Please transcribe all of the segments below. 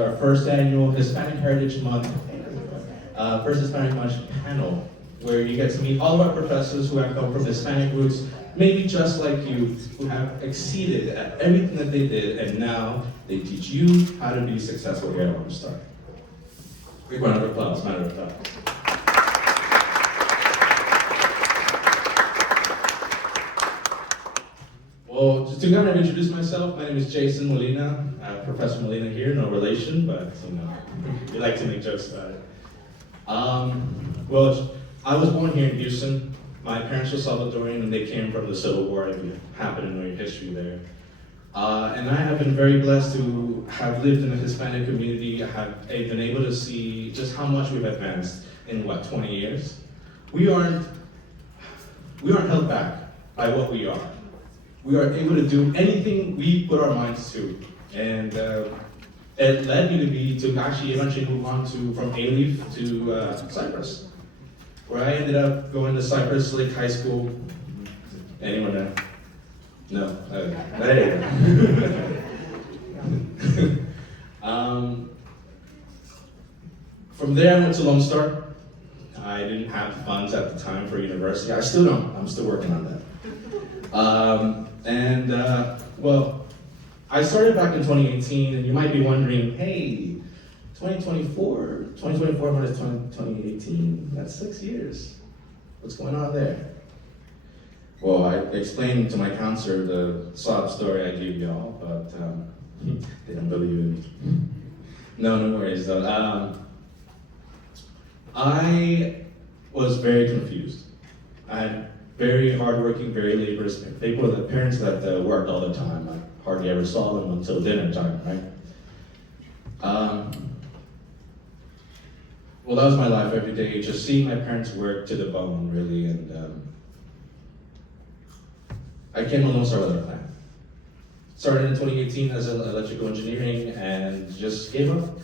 our first annual Hispanic Heritage Month, first Hispanic Month panel, where you get to meet all of our professors who have come from Hispanic roots, maybe just like you, who have exceeded at everything that they did, and now they teach you how to be successful here at Lone Star. Big round of applause, matter of fact. Well, to kind of introduce myself, my name is Jason Molina. Professor Molina here, no relation, but we like to make jokes about it. Well, I was born here in Houston. My parents were Salvadorian and they came from the Civil War, if you happen to know your history there. And I have been very blessed to have lived in the Hispanic community. I have been able to see just how much we've advanced in, 20 years? We aren't held back by what we are. We are able to do anything we put our minds to. And it led me to actually eventually move on from A-Leaf to Cypress, where I ended up going to Cypress Lake High School. Anyone there? No? There you go. From there I went to Lone Star. I didn't have the funds at the time for university. I still don't. I'm still working on that. Well, I started back in 2018, and you might be wondering, hey, 2024 minus 2018, that's 6 years. What's going on there? Well, I explained to my counselor the sob story I gave y'all, but they don't believe me. No worries though. I was very confused. I had very hardworking, very laborious people, the parents that worked all the time. I hardly ever saw them until dinner time, right? Well, that was my life every day, just seeing my parents work to the bone, really, and I came to Lone Star with a plan. Started in 2018 as an electrical engineering and just gave up.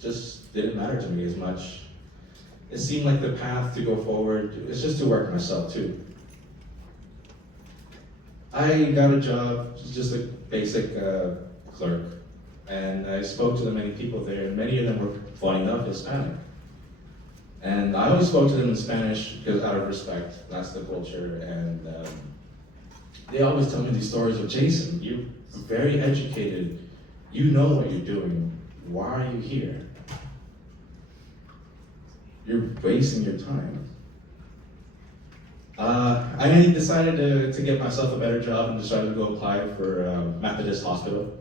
Just didn't matter to me as much. It seemed like the path to go forward is just to work myself too. I got a job, just a basic clerk, and I spoke to the many people there, and many of them were, funny enough, Hispanic. And I always spoke to them in Spanish because out of respect, that's the culture, and they always tell me these stories of, Jason, you're very educated, you know what you're doing, why are you here? You're wasting your time. I decided to get myself a better job and decided to go apply for Methodist Hospital,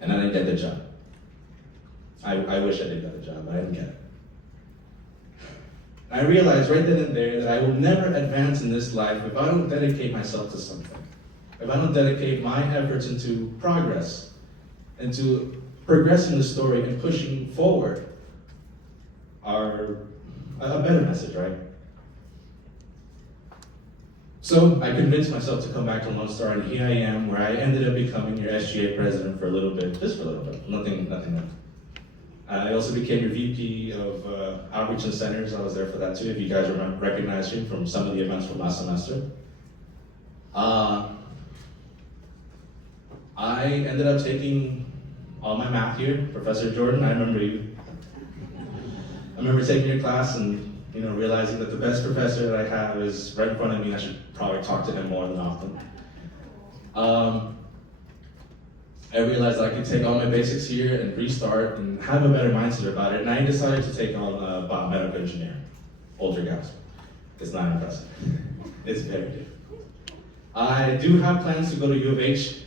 and I didn't get the job. I wish I did get the job, but I didn't get it. I realized right then and there that I will never advance in this life if I don't dedicate myself to something. If I don't dedicate my efforts into progress, into progressing the story and pushing forward a better message, right? So I convinced myself to come back to Lone Star, and here I am, where I ended up becoming your SGA president for a little bit, just for a little bit, nothing else. I also became your VP of Outreach and Centers. I was there for that too, if you guys recognize me from some of the events from last semester. I ended up taking all my math here. Professor Jordan, I remember you. I remember taking your class and realizing that the best professor that I have is right in front of me. I should probably talk to him more than often. I realized that I could take all my basics here and restart and have a better mindset about it, and I decided to take on biomedical engineering, ultra gas. It's not impressive. It's very difficult. I do have plans to go to U of H,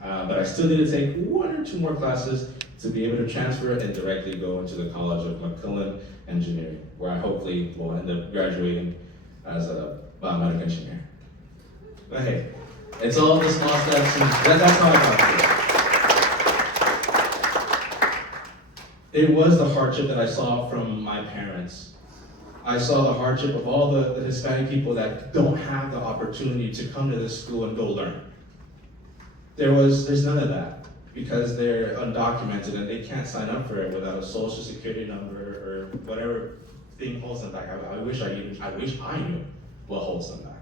but I still need to take 1 or 2 more classes to be able to transfer and directly go into the College of McCullen Engineering, where I hopefully will end up graduating as a biomedical engineer. But hey, it's all the small steps, and that's how I got here. It was the hardship that I saw from my parents. I saw the hardship of all the Hispanic people that don't have the opportunity to come to this school and go learn. There's none of that, because they're undocumented and they can't sign up for it without a social security number or whatever thing holds them back. I wish I knew what holds them back.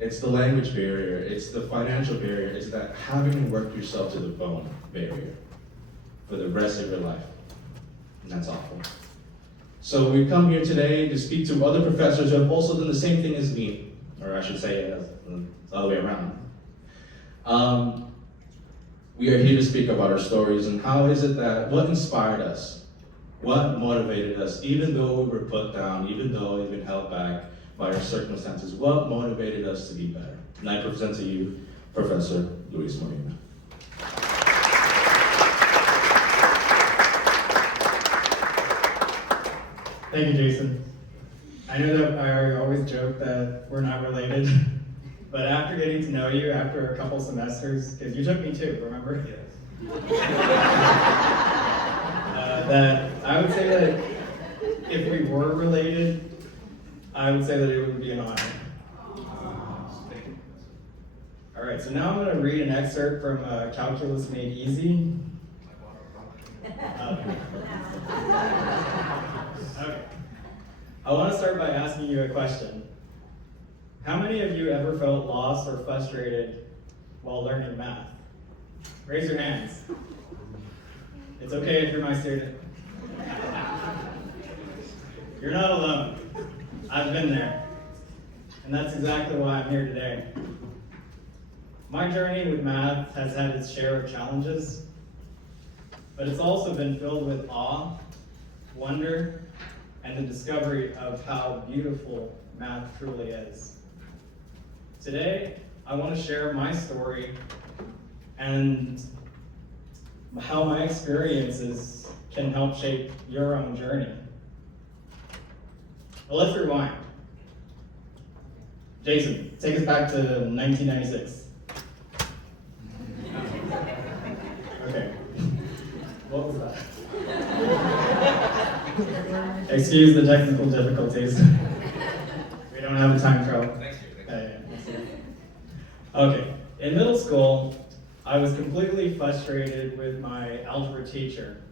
It's the language barrier, it's the financial barrier, it's that having to work yourself to the bone barrier. for the rest of your life. And that's awful. So we come here today to speak to other professors who have also done the same thing as me, or I should say the other way around. We are here to speak about our stories and how is it that, what inspired us? What motivated us, even though we were put down, even though we've been held back by our circumstances, what motivated us to be better? And I present to you Professor Luis Molina. Thank you, Jason. I know that I always joke that we're not related, but after getting to know you after a couple semesters, because you took me too, remember? Yes. That I would say that if we were related, I would say that it would be an honor. All right, so now I'm going to read an excerpt from Calculus Made Easy. Okay. I want to start by asking you a question. How many of you ever felt lost or frustrated while learning math? Raise your hands. It's okay if you're my student. You're not alone. I've been there. And that's exactly why I'm here today. My journey with math has had its share of challenges, but it's also been filled with awe, wonder, and the discovery of how beautiful math truly is. Today, I want to share my story and how my experiences can help shape your own journey. But let's rewind. Jason, take us back to 1996. Okay. What was that? Excuse the technical difficulties. We don't have a time trouble. Okay. In middle school, I was completely frustrated with my algebra teacher.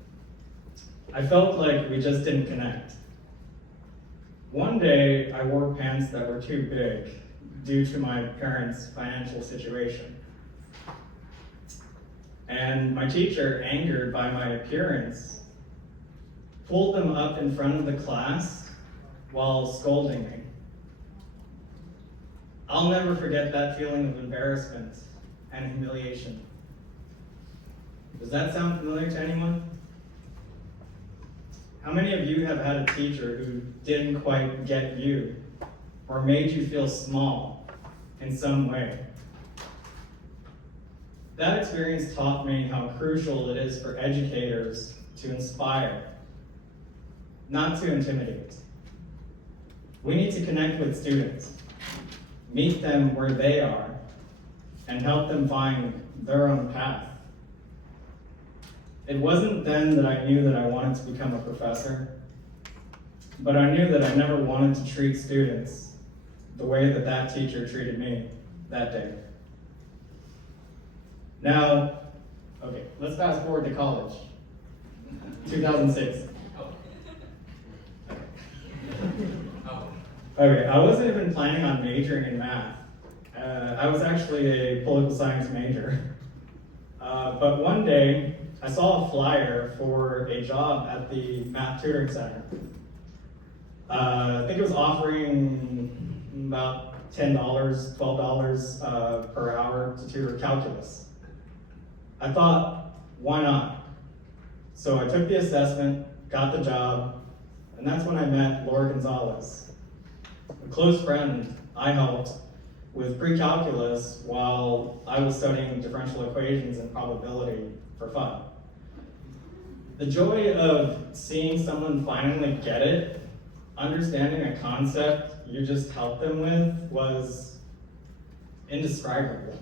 I felt like we just didn't connect. One day, I wore pants that were too big due to my parents' financial situation. And my teacher, angered by my appearance, pulled them up in front of the class while scolding me. I'll never forget that feeling of embarrassment and humiliation. Does that sound familiar to anyone? How many of you have had a teacher who didn't quite get you or made you feel small in some way? That experience taught me how crucial it is for educators to inspire, not to intimidate. We need to connect with students, meet them where they are, and help them find their own path. It wasn't then that I knew that I wanted to become a professor, but I knew that I never wanted to treat students the way that that teacher treated me that day. Now, okay, let's fast forward to college, 2006. Okay, I wasn't even planning on majoring in math. I was actually a political science major. But one day, I saw a flyer for a job at the math tutoring center. I think it was offering about $10, $12 per hour to tutor calculus. I thought, why not? So I took the assessment, got the job, and that's when I met Laura Gonzalez, a close friend I helped with pre-calculus while I was studying differential equations and probability for fun. The joy of seeing someone finally get it, understanding a concept you just helped them with, was indescribable.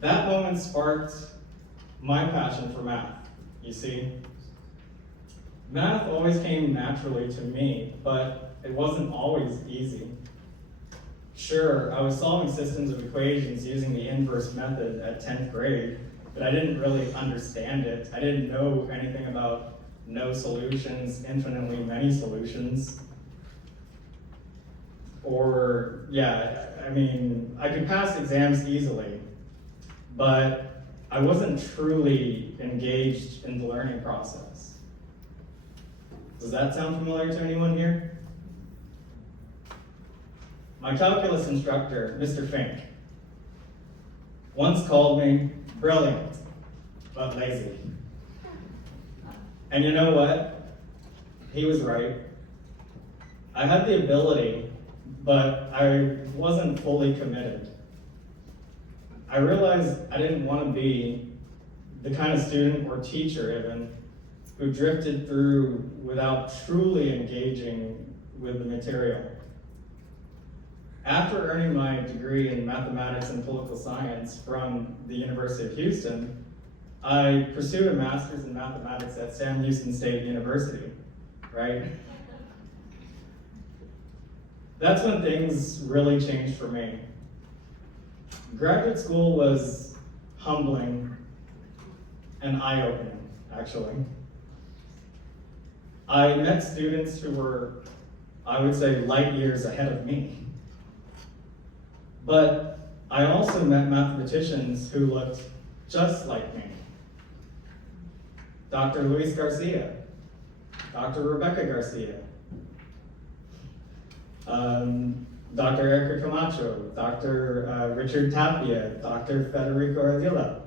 That moment sparked my passion for math, you see. Math always came naturally to me, but it wasn't always easy. Sure, I was solving systems of equations using the inverse method at 10th grade, but I didn't really understand it. I didn't know anything about no solutions, infinitely many solutions. Or, I could pass exams easily, but I wasn't truly engaged in the learning process. Does that sound familiar to anyone here? My calculus instructor, Mr. Fink, once called me brilliant, but lazy. And you know what? He was right. I had the ability, but I wasn't fully committed. I realized I didn't want to be the kind of student or teacher even who drifted through without truly engaging with the material. After earning my degree in mathematics and political science from the University of Houston, I pursued a master's in mathematics at Sam Houston State University, right? That's when things really changed for me. Graduate school was humbling and eye-opening, actually. I met students who were, I would say, light years ahead of me. But I also met mathematicians who looked just like me. Dr. Luis Garcia, Dr. Rebecca Garcia, Dr. Erica Camacho, Dr. Richard Tapia, Dr. Federico Ardila.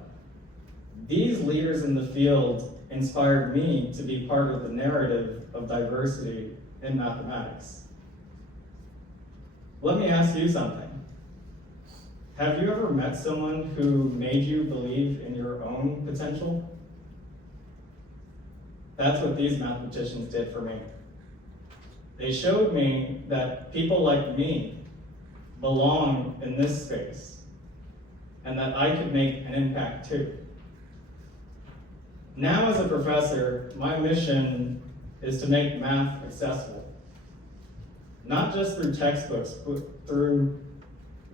These leaders in the field inspired me to be part of the narrative of diversity in mathematics. Let me ask you something. Have you ever met someone who made you believe in your own potential? That's what these mathematicians did for me. They showed me that people like me belong in this space and that I could make an impact too. Now as a professor, my mission is to make math accessible, not just through textbooks, but through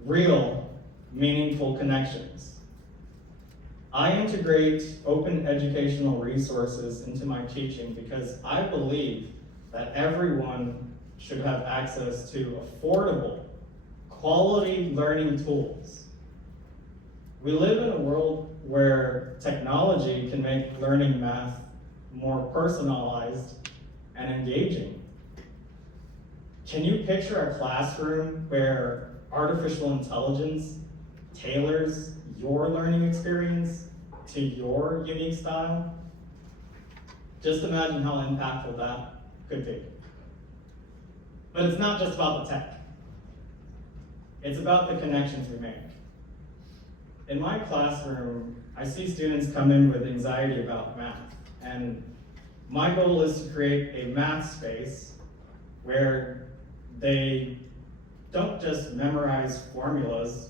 real, meaningful connections. I integrate open educational resources into my teaching because I believe that everyone should have access to affordable, quality learning tools. We live in a world where technology can make learning math more personalized and engaging. Can you picture a classroom where artificial intelligence tailors your learning experience to your unique style? Just imagine how impactful that could be. But it's not just about the tech. It's about the connections we make. In my classroom, I see students come in with anxiety about math, and my goal is to create a math space where they don't just memorize formulas,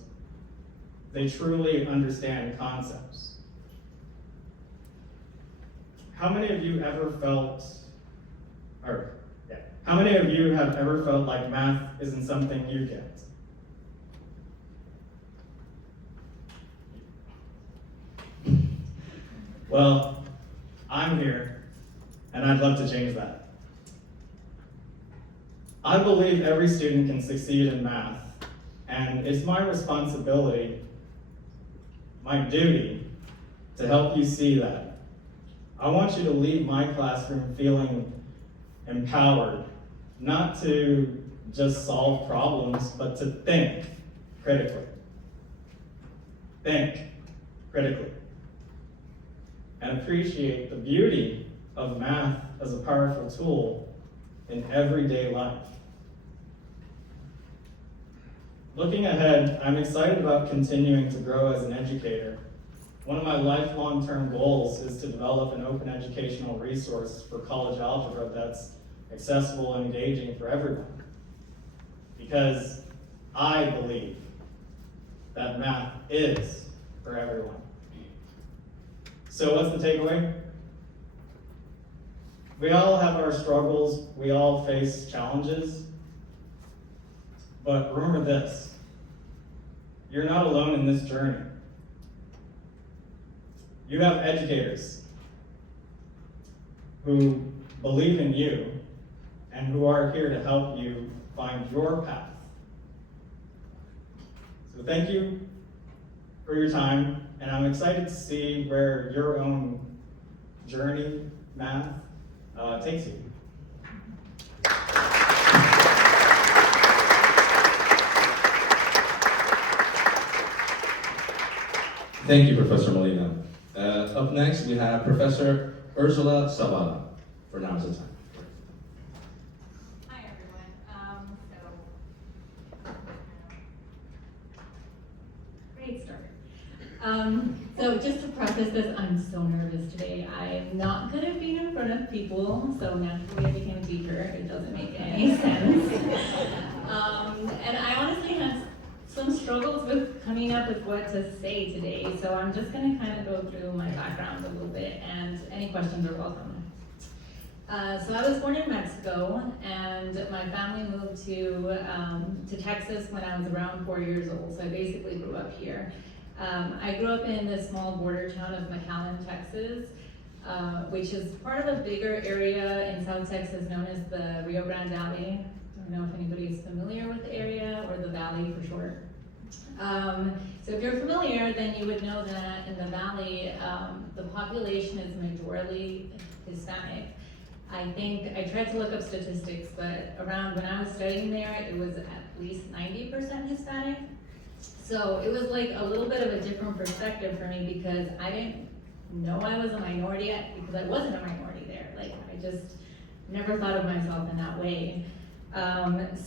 they truly understand concepts. How many of you have ever felt like math isn't something you get? Well, I'm here, and I'd love to change that. I believe every student can succeed in math, and it's my responsibility, my duty, to help you see that. I want you to leave my classroom feeling empowered, not to just solve problems, but to think critically. Think critically. And appreciate the beauty of math as a powerful tool in everyday life. Looking ahead, I'm excited about continuing to grow as an educator. One of my lifelong term goals is to develop an open educational resource for college algebra that's accessible and engaging for everyone. Because I believe that math is for everyone. So what's the takeaway? We all have our struggles, we all face challenges, but remember this, you're not alone in this journey. You have educators who believe in you and who are here to help you find your path. So thank you for your time, and I'm excited to see where your own journey, math, takes you. Thank you, Professor Molina. Up next, we have Professor Ursula Zavala. For now is the time. Hi, everyone. Great start. So just to preface this, I'm so nervous today. I'm not good at being in front of people, so naturally I became a teacher. It doesn't make any sense. And I honestly had some struggles with coming up with what to say today, so I'm just going to kind of go through my background a little bit, and any questions are welcome. So I was born in Mexico, and my family moved to Texas when I was around 4 years old, so I basically grew up here. I grew up in the small border town of McAllen, Texas, which is part of a bigger area in South Texas known as the Rio Grande Valley. I don't know if anybody's familiar with the area, or the valley for short. So if you're familiar, then you would know that in the valley, the population is majorly Hispanic. I think, I tried to look up statistics, but around when I was studying there, it was at least 90% Hispanic. So it was like a little bit of a different perspective for me, because I didn't know I was a minority yet, because I wasn't a minority there. Like, I just never thought of myself in that way.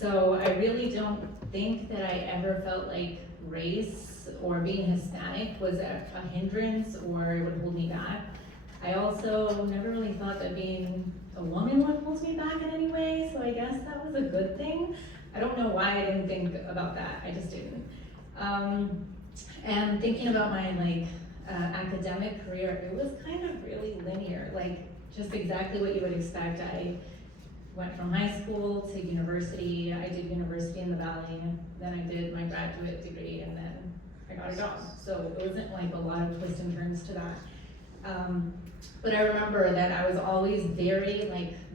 So I really don't think that I ever felt like race or being Hispanic was a hindrance or it would hold me back. I also never really thought that being a woman would hold me back in any way, so I guess that was a good thing. I don't know why I didn't think about that, I just didn't. And thinking about my academic career, it was kind of really linear, like just exactly what you would expect. I went from high school to university. I did university in the Valley, then I did my graduate degree, and then I got a job. So it wasn't like a lot of twists and turns to that. But I remember that I was always very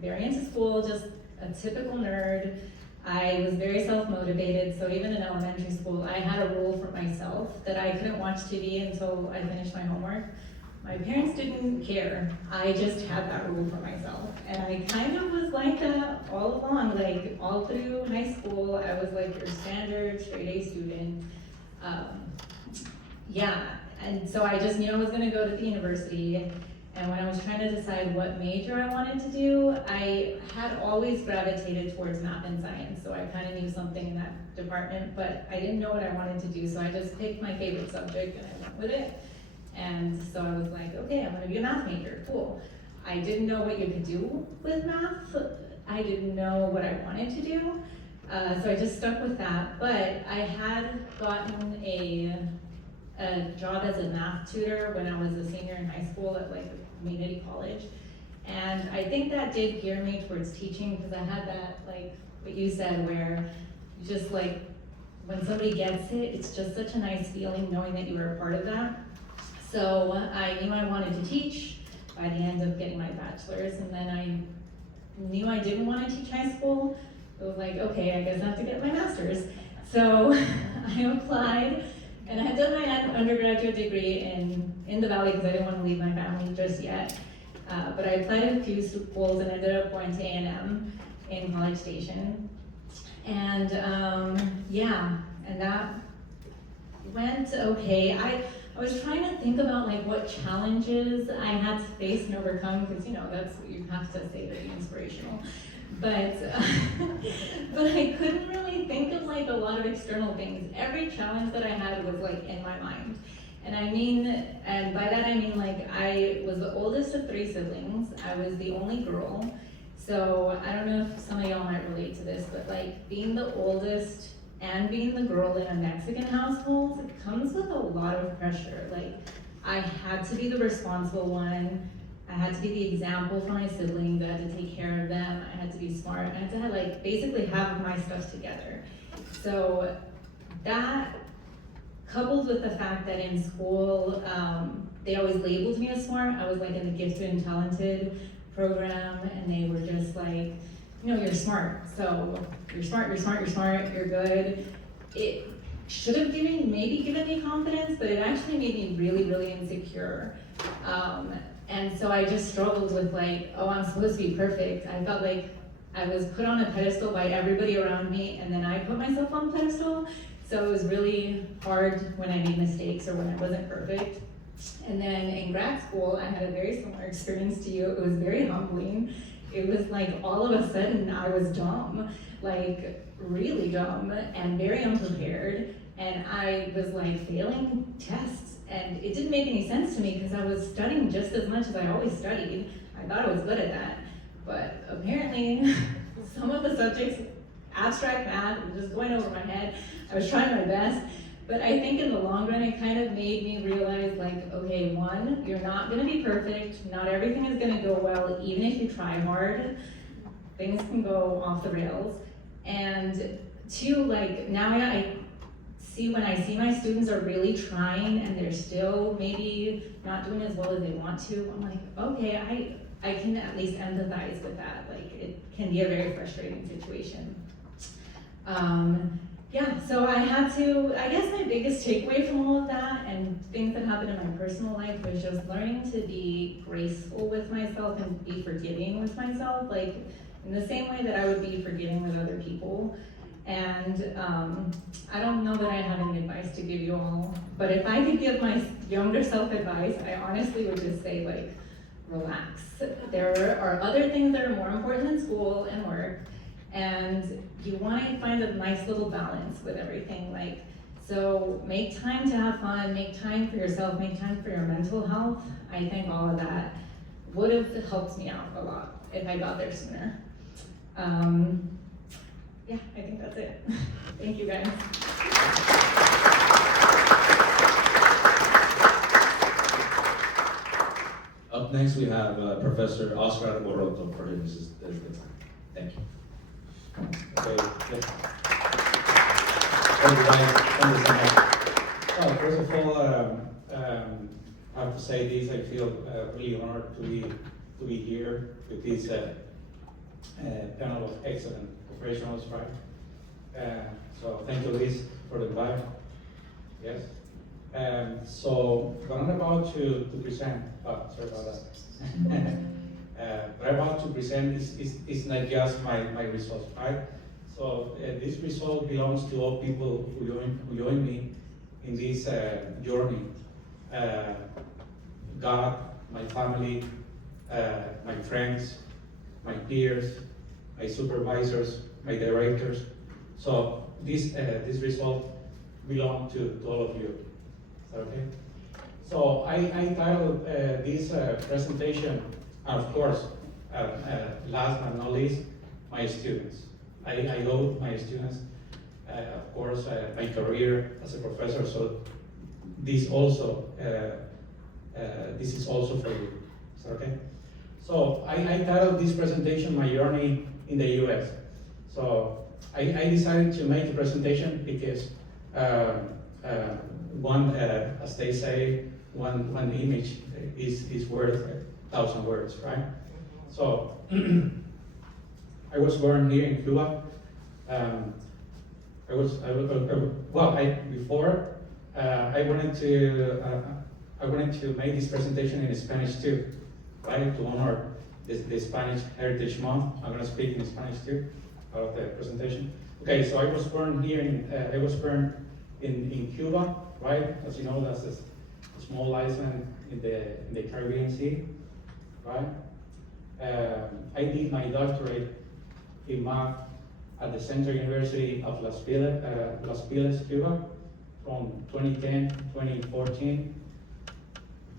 into school, just a typical nerd. I was very self-motivated, so even in elementary school, I had a rule for myself that I couldn't watch TV until I finished my homework. My parents didn't care. I just had that rule for myself. And I kind of was like that all along, like all through high school. I was like your standard straight A student. And so I just knew I was gonna go to the university. And when I was trying to decide what major I wanted to do, I had always gravitated towards math and science. So I kind of knew something in that department, but I didn't know what I wanted to do. So I just picked my favorite subject and I went with it. And so I was like, okay, I'm gonna be a math major, cool. I didn't know what you could do with math. I didn't know what I wanted to do. So I just stuck with that. But I had gotten a job as a math tutor when I was a senior in high school at like a community college. And I think that did gear me towards teaching, because I had that, like what you said, where you just like, when somebody gets it, it's just such a nice feeling knowing that you were a part of that. So I knew I wanted to teach by the end of getting my bachelor's, and then I knew I didn't want to teach high school. It was like, okay, I guess I have to get my master's. So I applied, and I had done my undergraduate degree in the Valley because I didn't want to leave my family just yet. But I applied at a few schools and ended up going to A&M in College Station. And and that went okay. I was trying to think about like what challenges I had to face and overcome, because that's what you have to say to be inspirational. But I couldn't really think of like a lot of external things. Every challenge that I had was like in my mind. And by that I mean like I was the oldest of 3 siblings. I was the only girl. So I don't know if some of y'all might relate to this, but like being the oldest and being the girl in a Mexican household, it comes with a lot of pressure. Like, I had to be the responsible one. I had to be the example for my siblings. I had to take care of them. I had to be smart. I had to basically have my stuff together. So that, coupled with the fact that in school, they always labeled me as smart. I was like in the gifted and talented program, and they were just like, you're smart. So you're smart, you're good. should have maybe given me confidence, but it actually made me really, really insecure. And so I just struggled with like, oh, I'm supposed to be perfect. I felt like I was put on a pedestal by everybody around me, and then I put myself on a pedestal. So it was really hard when I made mistakes or when I wasn't perfect. And then in grad school, I had a very similar experience to you. It was very humbling. It was like all of a sudden I was dumb, like really dumb and very unprepared. And I was like failing tests, and it didn't make any sense to me because I was studying just as much as I always studied. I thought I was good at that, but apparently some of the subjects, abstract math, was just going over my head. I was trying my best, but I think in the long run it kind of made me realize like, okay, one, you're not gonna be perfect, not everything is gonna go well, even if you try hard, things can go off the rails. And two, like now I see when I see my students are really trying and they're still maybe not doing as well as they want to, I'm like, okay, I can at least empathize with that. Like it can be a very frustrating situation. Yeah, so I guess my biggest takeaway from all of that and things that happened in my personal life was just learning to be graceful with myself and be forgiving with myself, like in the same way that I would be forgiving with other people. And I don't know that I have any advice to give you all, but if I could give my younger self advice, I honestly would just say like, relax. There are other things that are more important than school and work, and you want to find a nice little balance with everything. Like, so make time to have fun, make time for yourself, make time for your mental health. I think all of that would have helped me out a lot if I got there sooner. Yeah, I think that's it. Thank you guys. Up next, we have Professor Oscar Boruto for his time. Thank you. Okay, yes. Thank you guys so much. First of all, I have to say this. I feel really honored to be here with this panel of excellent professionals, right? So thank you, Luis, for the invite. Yes. So what I'm about to present, sorry about that. What I'm about to present is not just my results, right? So this result belongs to all people who join me in this journey. God, my family, my friends, my peers, my supervisors, my directors. So this result belongs to all of you. Okay. So I titled this presentation, of course, last but not least, my students. I owe my students, of course, my career as a professor. So this is also for you. Okay. So I titled this presentation "My Journey in the U.S." So I decided to make a presentation because one, as they say, one image is worth 1,000 words, right? So I was born here in Cuba. I wanted to make this presentation in Spanish too, right? To honor the Hispanic Heritage Month. I'm going to speak in Spanish too about the presentation. Okay, so I was born here in Cuba, right? As you know, that's a small island in the Caribbean Sea, right? I did my doctorate in math at the Central University of Las Pilas, Cuba, from 2010 2014.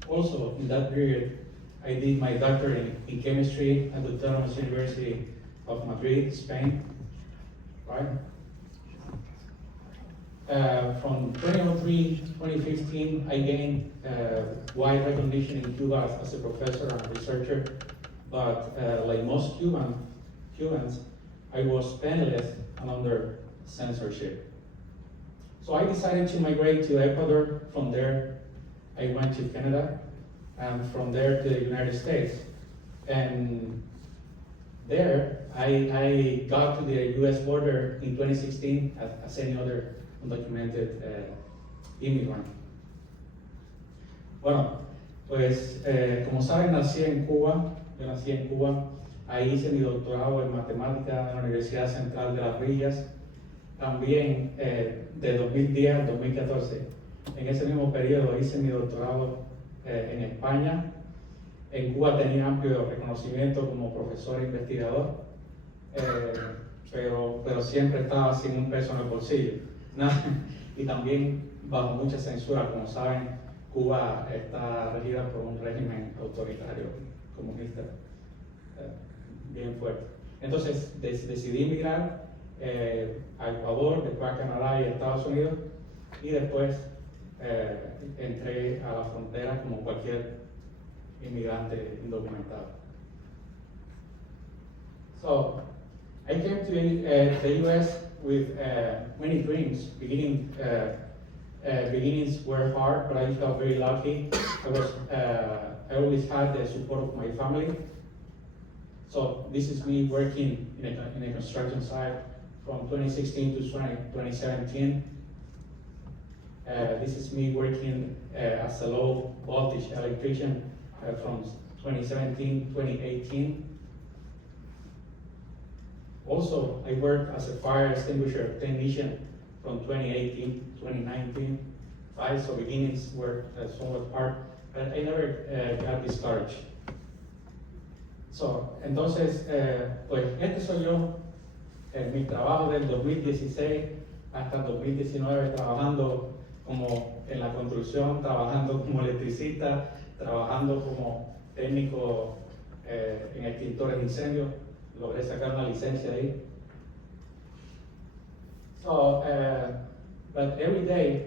Also, in that period, I did my doctorate in chemistry at the Autonomous University of Madrid, Spain, right? From 2003 2015, I gained wide recognition in Cuba as a professor and researcher, but like most Cubans, I was penniless and under censorship. So I decided to migrate to Ecuador. From there, I went to Canada, and from there to the United States. And there, I got to the US border in 2016 as any other undocumented immigrant. Bueno, pues como saben, yo nací en Cuba, ahí hice mi doctorado en matemáticas en la Universidad Central de Las Villas, también de 2010 al 2014. En ese mismo periodo hice mi doctorado en España. En Cuba tenía amplio reconocimiento como profesor e investigador, pero siempre estaba sin un peso en el bolsillo, ¿no? Y también bajo mucha censura. Como saben, Cuba está regida por un régimen autoritario comunista bien fuerte. Entonces decidí emigrar a Ecuador, después a Canadá y a Estados Unidos, y después entré a la frontera como cualquier inmigrante indocumentado. So, I came to the US with many dreams. Beginnings were hard, but I felt very lucky. I always had the support of my family. So this is me working in a construction site from 2016 to 2017. This is me working as a low voltage electrician from 2017 to 2018. Also, I worked as a fire extinguisher technician from 2018 to 2019. So beginnings were somewhat hard, but I never got discouraged. So, entonces, pues este soy yo, en mi trabajo del 2016 hasta el 2019, trabajando como en la construcción, trabajando como electricista, trabajando como técnico en extintores de incendios. Logré sacar una licencia ahí. So, but every day,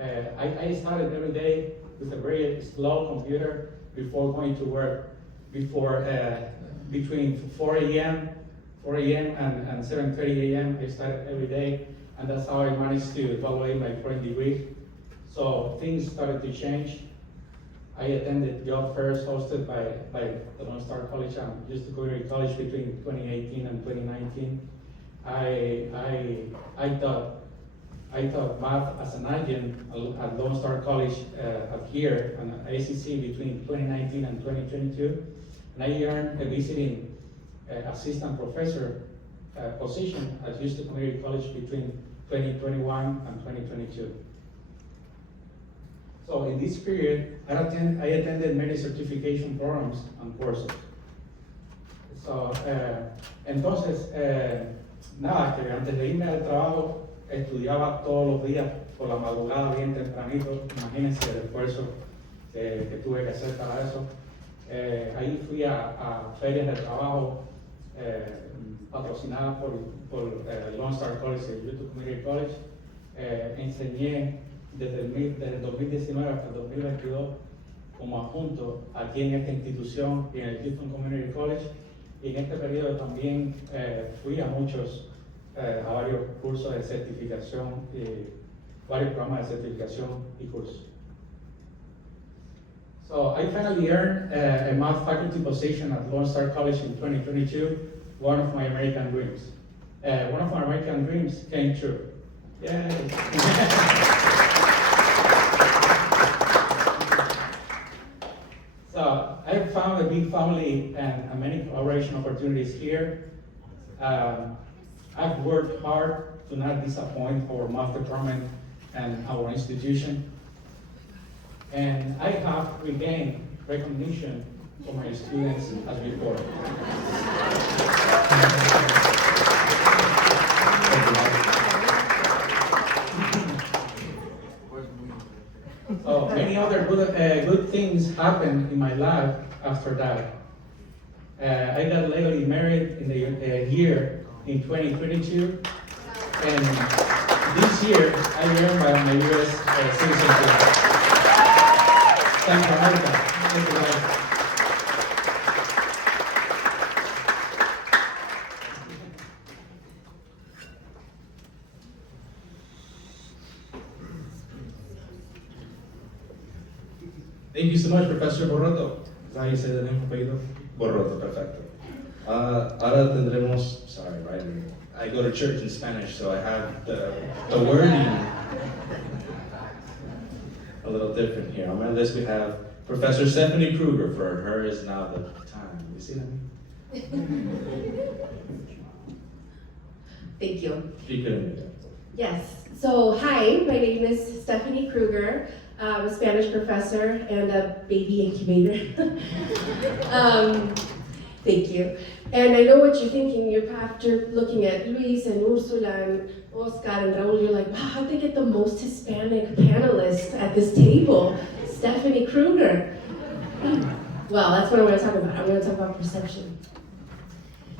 I started every day with a very slow computer before going to work. Between 4 a.m. and 7:30 a.m. I started every day, and that's how I managed to evaluate my foreign degree. So things started to change. I attended job fairs hosted by the Lone Star College. I used to go to college between 2018 and 2019. I taught math as an agent at Lone Star College here on ACC between 2019 and 2022. And I earned a visiting assistant professor position at Houston Community College between 2021 and 2022. So in this period, I attended many certification programs and courses. So, entonces, nada, que antes de irme al trabajo, estudiaba todos los días por la madrugada bien tempranito. Imagínense el esfuerzo que tuve que hacer para eso. Ahí fui a ferias de trabajo patrocinadas por Lone Star College y YouTube Community College. Enseñé desde el 2019 hasta el 2022 como adjunto aquí en esta institución y en el Houston Community College. Y en este periodo también fui a varios cursos de certificación y varios programas de certificación y cursos. So I finally earned a math faculty position at Lone Star College in 2022, one of my American dreams. One of my American dreams came true. Yay! So I found a big family and many collaboration opportunities here. I've worked hard to not disappoint our math department and our institution. And I have regained recognition from my students as before. So many other good things happened in my life after that. I got legally married in the year in 2022, and this year I earned my U.S. citizenship. Thank you, America. Thank you, guys. Thank you so much, Professor Boruto. Is that how you say the name, apellido? Boruto, perfecto. Ahora tendremos, I go to church in Spanish, so I have the wording a little different here. On my list we have Professor Stephanie Krueger, for her is now the time. You see that? Thank you. You couldn't do that. Yes. So, hi, my name is Stephanie Krueger. I'm a Spanish professor and a baby incubator. Thank you. And I know what you're thinking. You're after looking at Luis and Ursula and Oscar and Raúl, you're like, wow, how'd they get the most Hispanic panelists at this table? Stephanie Krueger. Well, that's what I'm going to talk about. I'm going to talk about perception.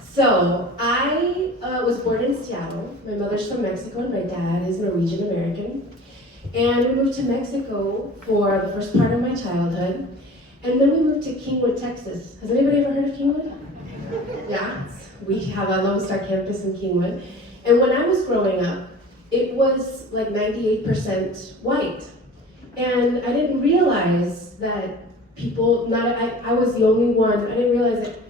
So, I was born in Seattle. My mother's from Mexico and my dad is Norwegian American. And we moved to Mexico for the first part of my childhood. And then we moved to Kingwood, Texas. Has anybody ever heard of Kingwood? Yeah, we have a Lone Star campus in Kingwood. And when I was growing up, it was like 98% white. And I didn't realize that people, I was the only one, I didn't realize that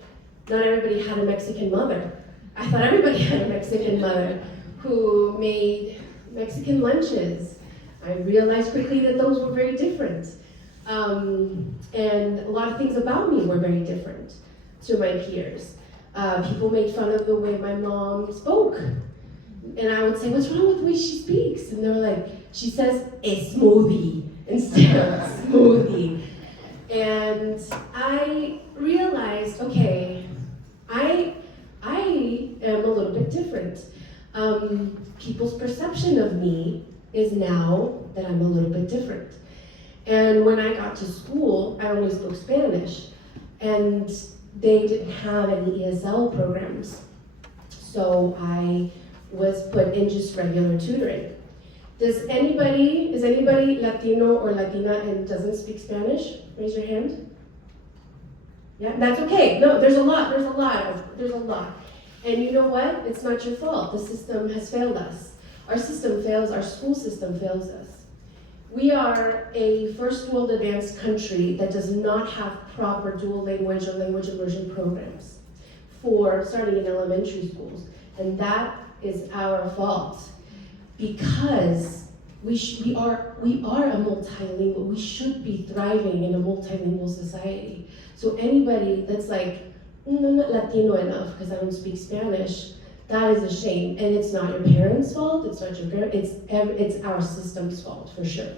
not everybody had a Mexican mother. I thought everybody had a Mexican mother who made Mexican lunches. I realized quickly that those were very different. And a lot of things about me were very different to my peers. People made fun of the way my mom spoke. And I would say, what's wrong with the way she speaks? And they were like, she says, a smoothie instead of smoothie. And I realized, okay, I am a little bit different. People's perception of me is now that I'm a little bit different. And when I got to school, I only spoke Spanish, and they didn't have any ESL programs. So I was put in just regular tutoring. Is anybody Latino or Latina and doesn't speak Spanish? Raise your hand. Yeah, that's okay. No, there's a lot. And you know what? It's not your fault. The system has failed us. Our system fails, our school system fails us. We are a first world advanced country that does not have proper dual language or language immersion programs for starting in elementary schools. And that is our fault, because we are a multilingual, we should be thriving in a multilingual society. So anybody that's like, I'm not Latino enough because I don't speak Spanish, that is a shame. And it's not your parents' fault, it's not your parents, it's our system's fault for sure.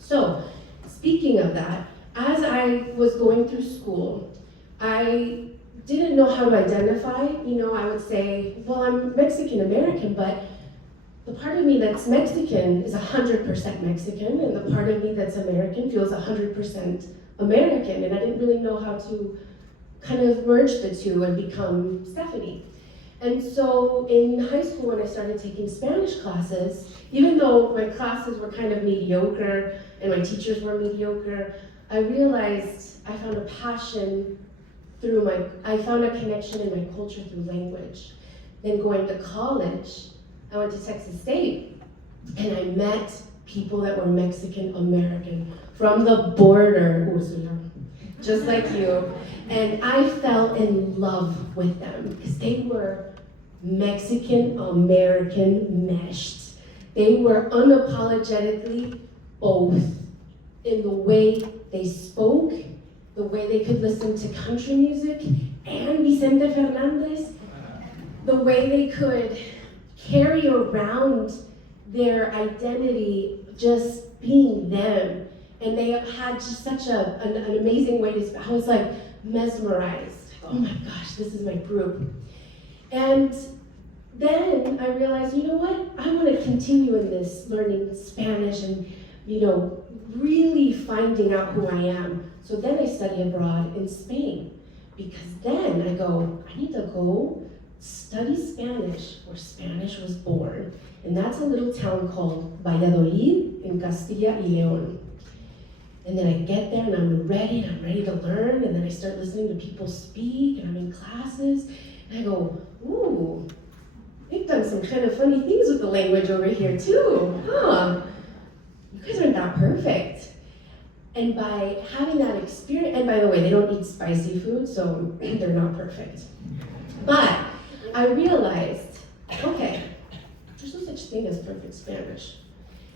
So, speaking of that, as I was going through school, I didn't know how to identify. You know, I would say, well, I'm Mexican American, but the part of me that's Mexican is 100% Mexican, and the part of me that's American feels 100% American, and I didn't really know how to kind of merge the two and become Stephanie. And so in high school, when I started taking Spanish classes, even though my classes were kind of mediocre and my teachers were mediocre, I realized I found a passion I found a connection in my culture through language. Then going to college, I went to Texas State, and I met people that were Mexican American from the border, Ursula, just like you. And I fell in love with them because they were Mexican American meshed. They were unapologetically both in the way they spoke, the way they could listen to country music and Vicente Fernandez, the way they could carry around their identity just being them. And they had just such an amazing way to speak. I was like mesmerized. Oh my gosh, this is my group. And then I realized, you know what? I want to continue in this learning Spanish and, really finding out who I am. So then I study abroad in Spain, because then I need to go study Spanish where Spanish was born. And that's a little town called Valladolid in Castilla y León. And then I get there and I'm ready to learn, and then I start listening to people speak, and I'm in classes, and I go, ooh, they've done some kind of funny things with the language over here too, huh? You guys aren't that perfect. And by having that experience, and by the way, they don't eat spicy food, so they're not perfect. But I realized okay, there's no such thing as perfect Spanish.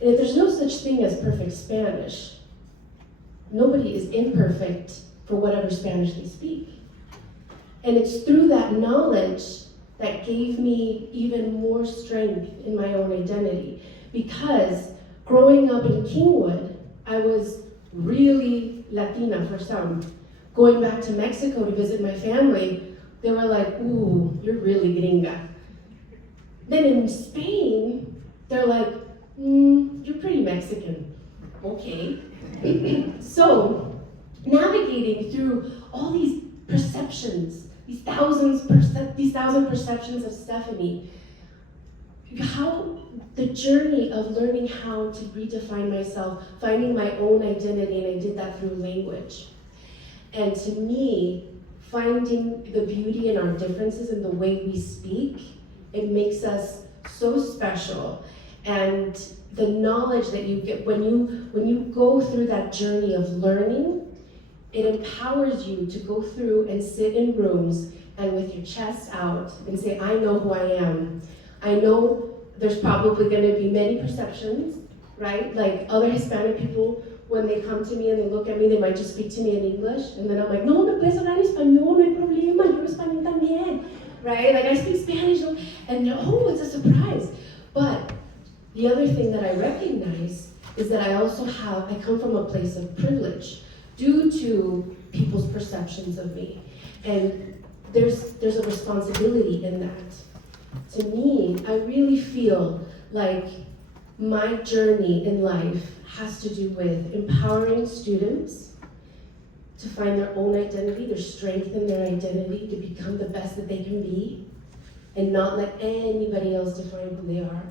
And if there's no such thing as perfect Spanish, nobody is imperfect for whatever Spanish they speak. And it's through that knowledge that gave me even more strength in my own identity. Because growing up in Kingwood, I was really Latina for some. Going back to Mexico to visit my family, they were like, ooh, you're really gringa. Then in Spain, they're like, you're pretty Mexican. Okay. So, navigating through all these perceptions, these thousand perceptions of Stephanie, how the journey of learning how to redefine myself, finding my own identity, and I did that through language. And to me, finding the beauty in our differences in the way we speak, it makes us so special. And the knowledge that you get when you go through that journey of learning, it empowers you to go through and sit in rooms and with your chest out and say, I know who I am. I know there's probably going to be many perceptions, right? Like other Hispanic people, when they come to me and they look at me, they might just speak to me in English, and then I'm like, no, me puedes hablar español, no hay problema, yo hablo español también, right? Like I speak Spanish, and oh, it's a surprise. But the other thing that I recognize is that I come from a place of privilege due to people's perceptions of me. And there's a responsibility in that. To me, I really feel like my journey in life has to do with empowering students to find their own identity, their strength in their identity, to become the best that they can be, and not let anybody else define who they are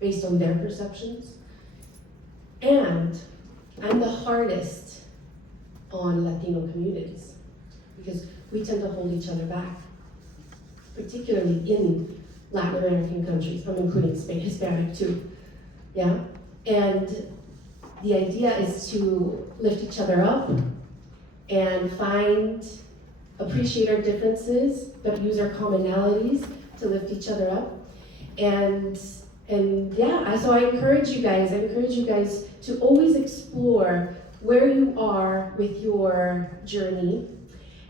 based on their perceptions. And I'm the hardest on Latino communities because we tend to hold each other back, particularly in Latin American countries. I'm including Spain, Hispanic too, yeah? And the idea is to lift each other up and appreciate our differences, but use our commonalities to lift each other up. And yeah, so I encourage you guys to always explore where you are with your journey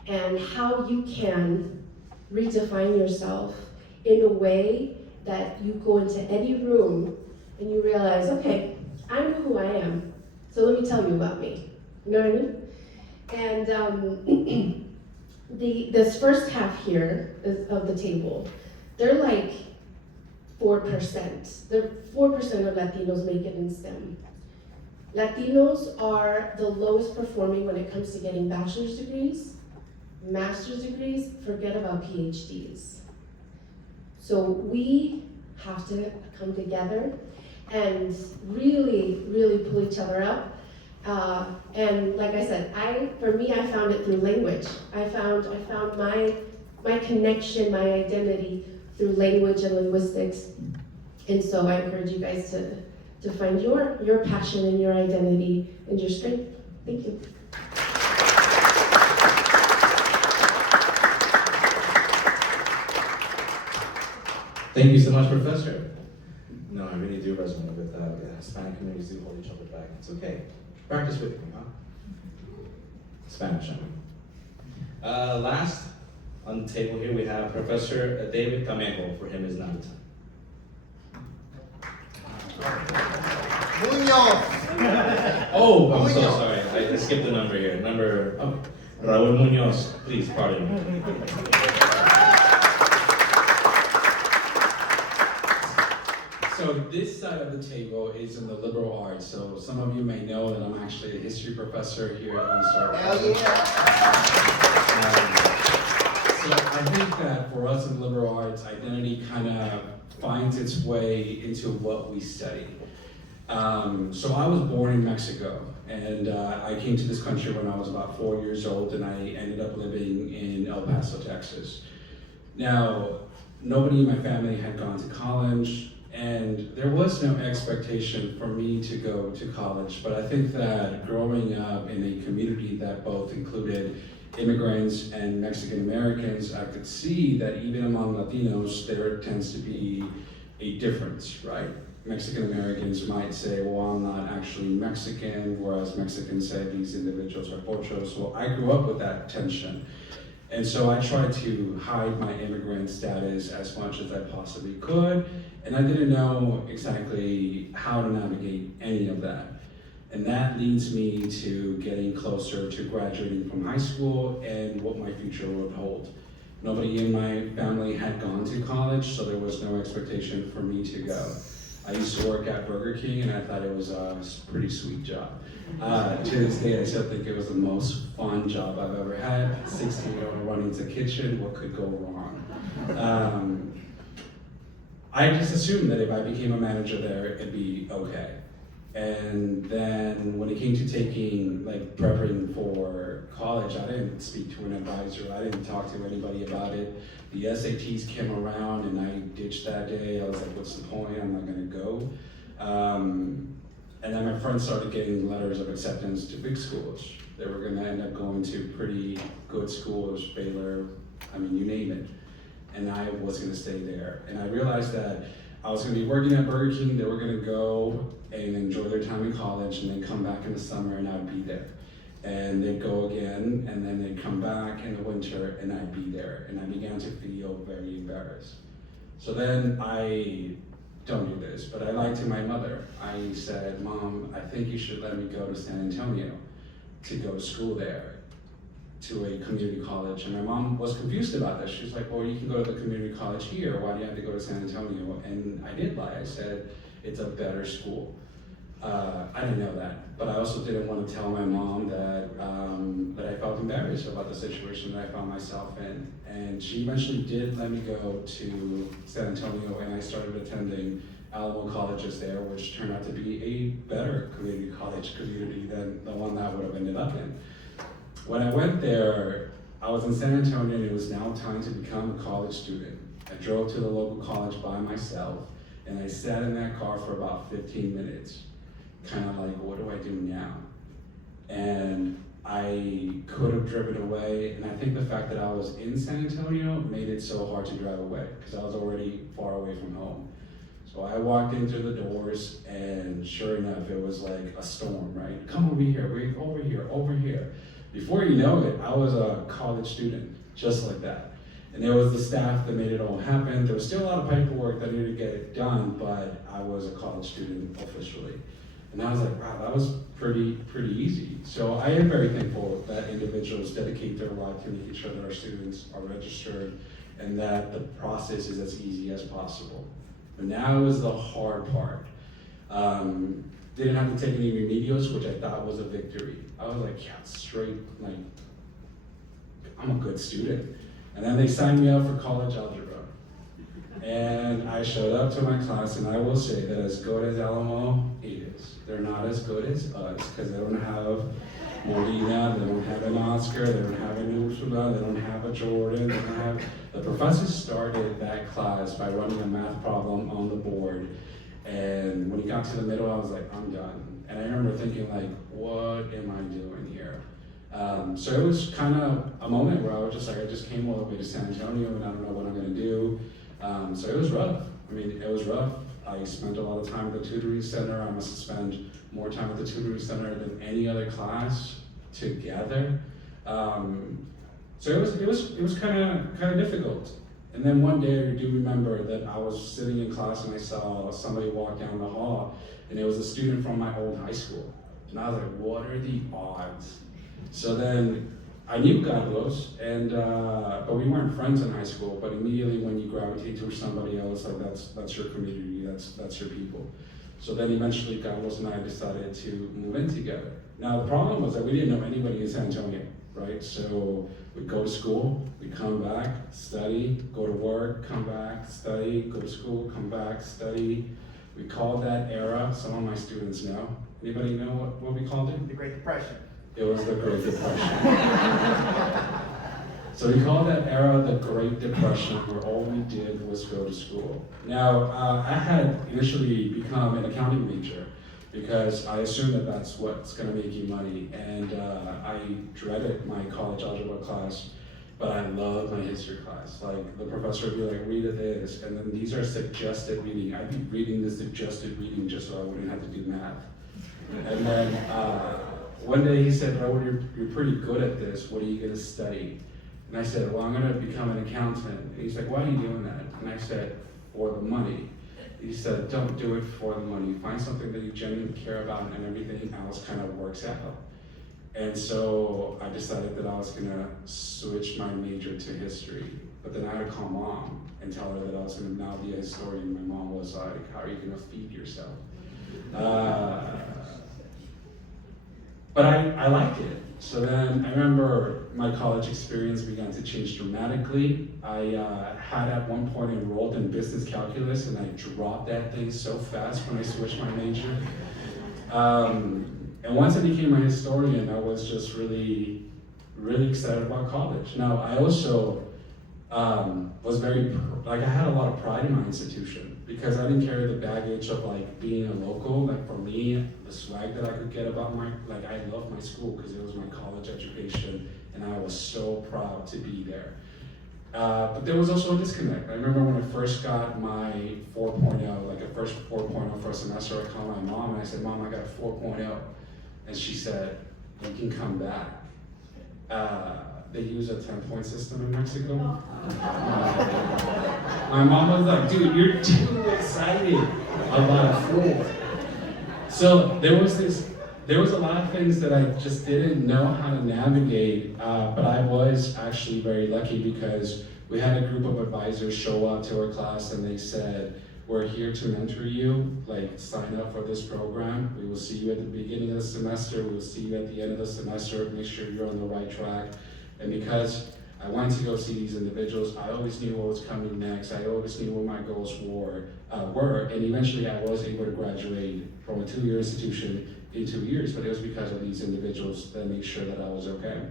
and how you can redefine yourself in a way that you go into any room and you realize, okay, I know who I am, so let me tell you about me. You know what I mean? And this first half here of the table, they're like 4%. 4% of Latinos make it in STEM. Latinos are the lowest performing when it comes to getting bachelor's degrees, master's degrees, forget about PhDs. So we have to come together and really, really pull each other up. And like I said, for me, I found it through language. I found my connection, my identity through language and linguistics. And so I encourage you guys to find your passion and your identity and your strength. Thank you. Thank you so much, Professor. No, I really do resonate with that. Yeah, Hispanic communities do hold each other back. It's okay. Practice with me, huh? Spanish, I mean. Last on the table here, we have Professor David Camejo. For him is now the time. Muñoz. Oh, I'm so sorry. I skipped the number here. Raúl Muñoz. Please pardon me. So this side of the table is in the liberal arts. So some of you may know that I'm actually a history professor here at Onstar. Hell yeah! So I think that for us in liberal arts, identity kind of finds its way into what we study. So I was born in Mexico, and I came to this country when I was about 4 years old, and I ended up living in El Paso, Texas. Now, nobody in my family had gone to college, and there was no expectation for me to go to college, but I think that growing up in a community that both included immigrants and Mexican Americans, I could see that even among Latinos, there tends to be a difference, right? Mexican Americans might say, well, I'm not actually Mexican, whereas Mexicans say these individuals are pochos. So I grew up with that tension. And so I tried to hide my immigrant status as much as I possibly could, and I didn't know exactly how to navigate any of that. And that leads me to getting closer to graduating from high school and what my future would hold. Nobody in my family had gone to college, so there was no expectation for me to go. I used to work at Burger King, and I thought it was a pretty sweet job. To this day, I still think it was the most fun job I've ever had. 16-year-old running the kitchen, what could go wrong? I just assumed that if I became a manager there, it'd be okay. And then when it came to prepping for college, I didn't speak to an advisor. I didn't talk to anybody about it. The SATs came around and I ditched that day. I was like, what's the point? I'm not gonna go. And then my friends started getting letters of acceptance to big schools. They were gonna end up going to pretty good schools, Baylor, I mean, you name it. And I was gonna stay there. And I realized that I was gonna be working at Burger King, they were gonna go and enjoy their time in college and then come back in the summer and I'd be there. And they'd go again and then they'd come back in the winter and I'd be there. And I began to feel very embarrassed. So then I don't do this, but I lied to my mother. I said, Mom, I think you should let me go to San Antonio to go to school there, to a community college. And my mom was confused about this. She was like, well, you can go to the community college here. Why do you have to go to San Antonio? And I did lie. I said, it's a better school. I didn't know that, but I also didn't want to tell my mom that I felt embarrassed about the situation that I found myself in. And she eventually did let me go to San Antonio, and I started attending Alamo colleges there, which turned out to be a better community college community than the one that I would have ended up in. When I went there, I was in San Antonio and it was now time to become a college student. I drove to the local college by myself and I sat in that car for about 15 minutes, kind of like, what do I do now? And I could have driven away, and I think the fact that I was in San Antonio made it so hard to drive away because I was already far away from home. So I walked in through the doors and sure enough, it was like a storm, right? Come over here, we're over here, over here. Before you know it, I was a college student, just like that. And there was the staff that made it all happen. There was still a lot of paperwork that needed to get done, but I was a college student officially. And I was like, wow, that was pretty easy. So I am very thankful that individuals dedicate their life to making sure that our students are registered and that the process is as easy as possible. But now is the hard part. Didn't have to take any remedials, which I thought was a victory. I was like, yeah, straight, like, I'm a good student. And then they signed me up for college algebra. And I showed up to my class, and I will say that as good as Alamo is, they're not as good as us, because they don't have Molina, they don't have an Oscar, they don't have an Ursula, they don't have a Jordan, they don't have... The professor started that class by running a math problem on the board, and when he got to the middle, I was like, I'm done. And I remember thinking like, what am I doing here? So it was kind of a moment where I was just like, I just came all the way to San Antonio and I don't know what I'm gonna do. So it was rough. I mean, it was rough. I spent a lot of time at the tutoring center. I must have spent more time at the tutoring center than any other class together. So it was kind of difficult. And then one day I do remember that I was sitting in class and I saw somebody walk down the hall, and it was a student from my old high school. And I was like, what are the odds? So then I knew Carlos, and but we weren't friends in high school. But immediately when you gravitate towards somebody else, like that's your community, that's your people. So then eventually Carlos and I decided to move in together. Now the problem was that we didn't know anybody in San Antonio, right? So we'd go to school, we'd come back, study, go to work, come back, study, go to school, come back, study. We called that era, some of my students know. Anybody know what we called it? The Great Depression. It was the Great Depression. So we called that era the Great Depression, where all we did was go to school. Now, I had initially become an accounting major, because I assumed that that's what's gonna make you money. And I dreaded my college algebra class, but I loved my history class. Like, the professor would be like, read this, and then these are suggested reading. I'd be reading the suggested reading just so I wouldn't have to do math. And then one day he said, Raúl, you're pretty good at this, what are you gonna study? And I said, well, I'm gonna become an accountant. And he's like, why are you doing that? And I said, for the money. He said, don't do it for the money. Find something that you genuinely care about and everything else kind of works out. And so I decided that I was gonna switch my major to history. But then I had to call mom and tell her that I was gonna now be a historian. My mom was like, how are you gonna feed yourself? But I liked it. So then I remember my college experience began to change dramatically. I had at one point enrolled in business calculus and I dropped that thing so fast when I switched my major. And once I became a historian, I was just really, really excited about college. Now, I also was I had a lot of pride in my institution because I didn't carry the baggage of like being a local. Like for me, the swag that I could get about I loved my school because it was my college education and I was so proud to be there. But there was also a disconnect. I remember when I first got my 4.0, like a first 4.0 for a semester, I called my mom and I said, Mom, I got a 4.0. And she said, you can come back. They use a 10-point system in Mexico. My mom was like, dude, you're too excited about a 4. So there was a lot of things that I just didn't know how to navigate, but I was actually very lucky because we had a group of advisors show up to our class and they said, we're here to mentor you, like sign up for this program. We will see you at the beginning of the semester, we will see you at the end of the semester, make sure you're on the right track. And because I went to go see these individuals, I always knew what was coming next. I always knew what my goals were, and eventually I was able to graduate from a 2-year institution in 2 years, but it was because of these individuals that made sure that I was okay.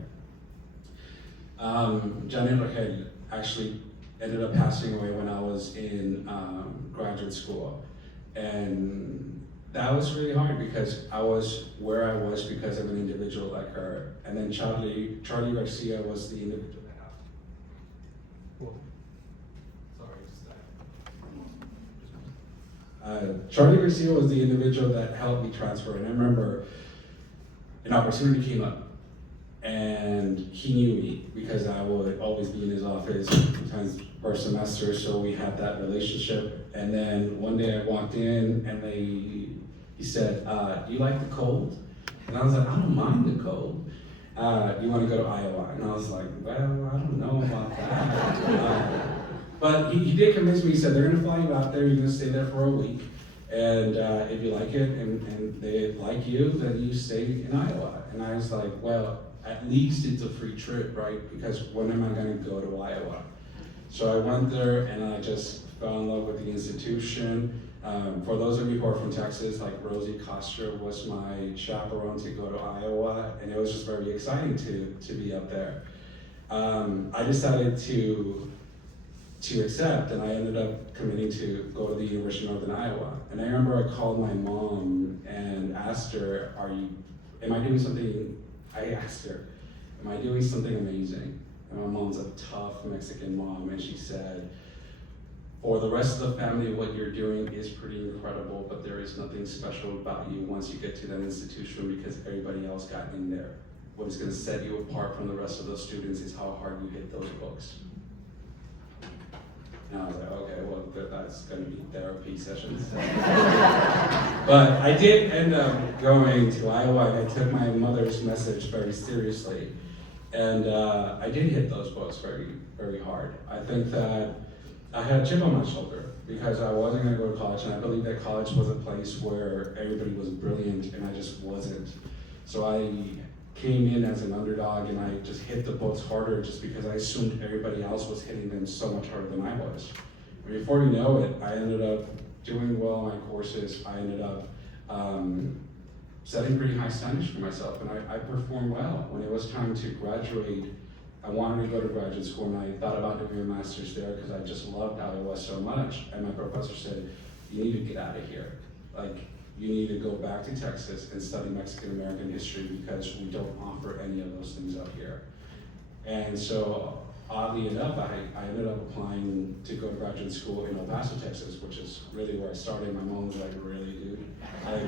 Janet Rogel actually ended up passing away when I was in graduate school. And that was really hard because I was where I was because of an individual like her. And then Charlie Garcia was the individual that helped. Whoa. Sorry, Charlie Garcia was the individual that helped me transfer. And I remember an opportunity came up and he knew me because I would always be in his office sometimes per semester, so we had that relationship. And then one day I walked in and he said, do you like the cold? And I was like, I don't mind the cold. Do you want to go to Iowa? And I was like, well, I don't know about that. But he did convince me. He said, they're gonna fly you out there, you're gonna stay there for a week. And if you like it and they like you, then you stay in Iowa. And I was like, well, at least it's a free trip, right? Because when am I gonna go to Iowa? So I went there and I just fell in love with the institution. For those of you who are from Texas, like Rosie Koster was my chaperone to go to Iowa, and it was just very exciting to be up there. I decided to accept, and I ended up committing to go to the University of Northern Iowa. And I remember I called my mom and asked her, am I doing something, I asked her, am I doing something amazing? And my mom's a tough Mexican mom, and she said, for the rest of the family, what you're doing is pretty incredible, but there is nothing special about you once you get to that institution because everybody else got in there. What is gonna set you apart from the rest of those students is how hard you hit those books. And I was like, okay, well, that's gonna be therapy sessions. But I did end up going to Iowa. I took my mother's message very seriously. And I did hit those books very, very hard. I think that I had a chip on my shoulder because I wasn't gonna go to college, and I believed that college was a place where everybody was brilliant and I just wasn't. So I came in as an underdog and I just hit the books harder just because I assumed everybody else was hitting them so much harder than I was. And before you know it, I ended up doing well on my courses. I ended up setting pretty high standards for myself, and I performed well. When it was time to graduate, I wanted to go to graduate school, and I thought about doing a master's there because I just loved Iowa so much. And my professor said, you need to get out of here. Like, you need to go back to Texas and study Mexican American history because we don't offer any of those things out here. And so, oddly enough, I ended up applying to go to graduate school in El Paso, Texas, which is really where I started. My mom was like, really, dude? Like, you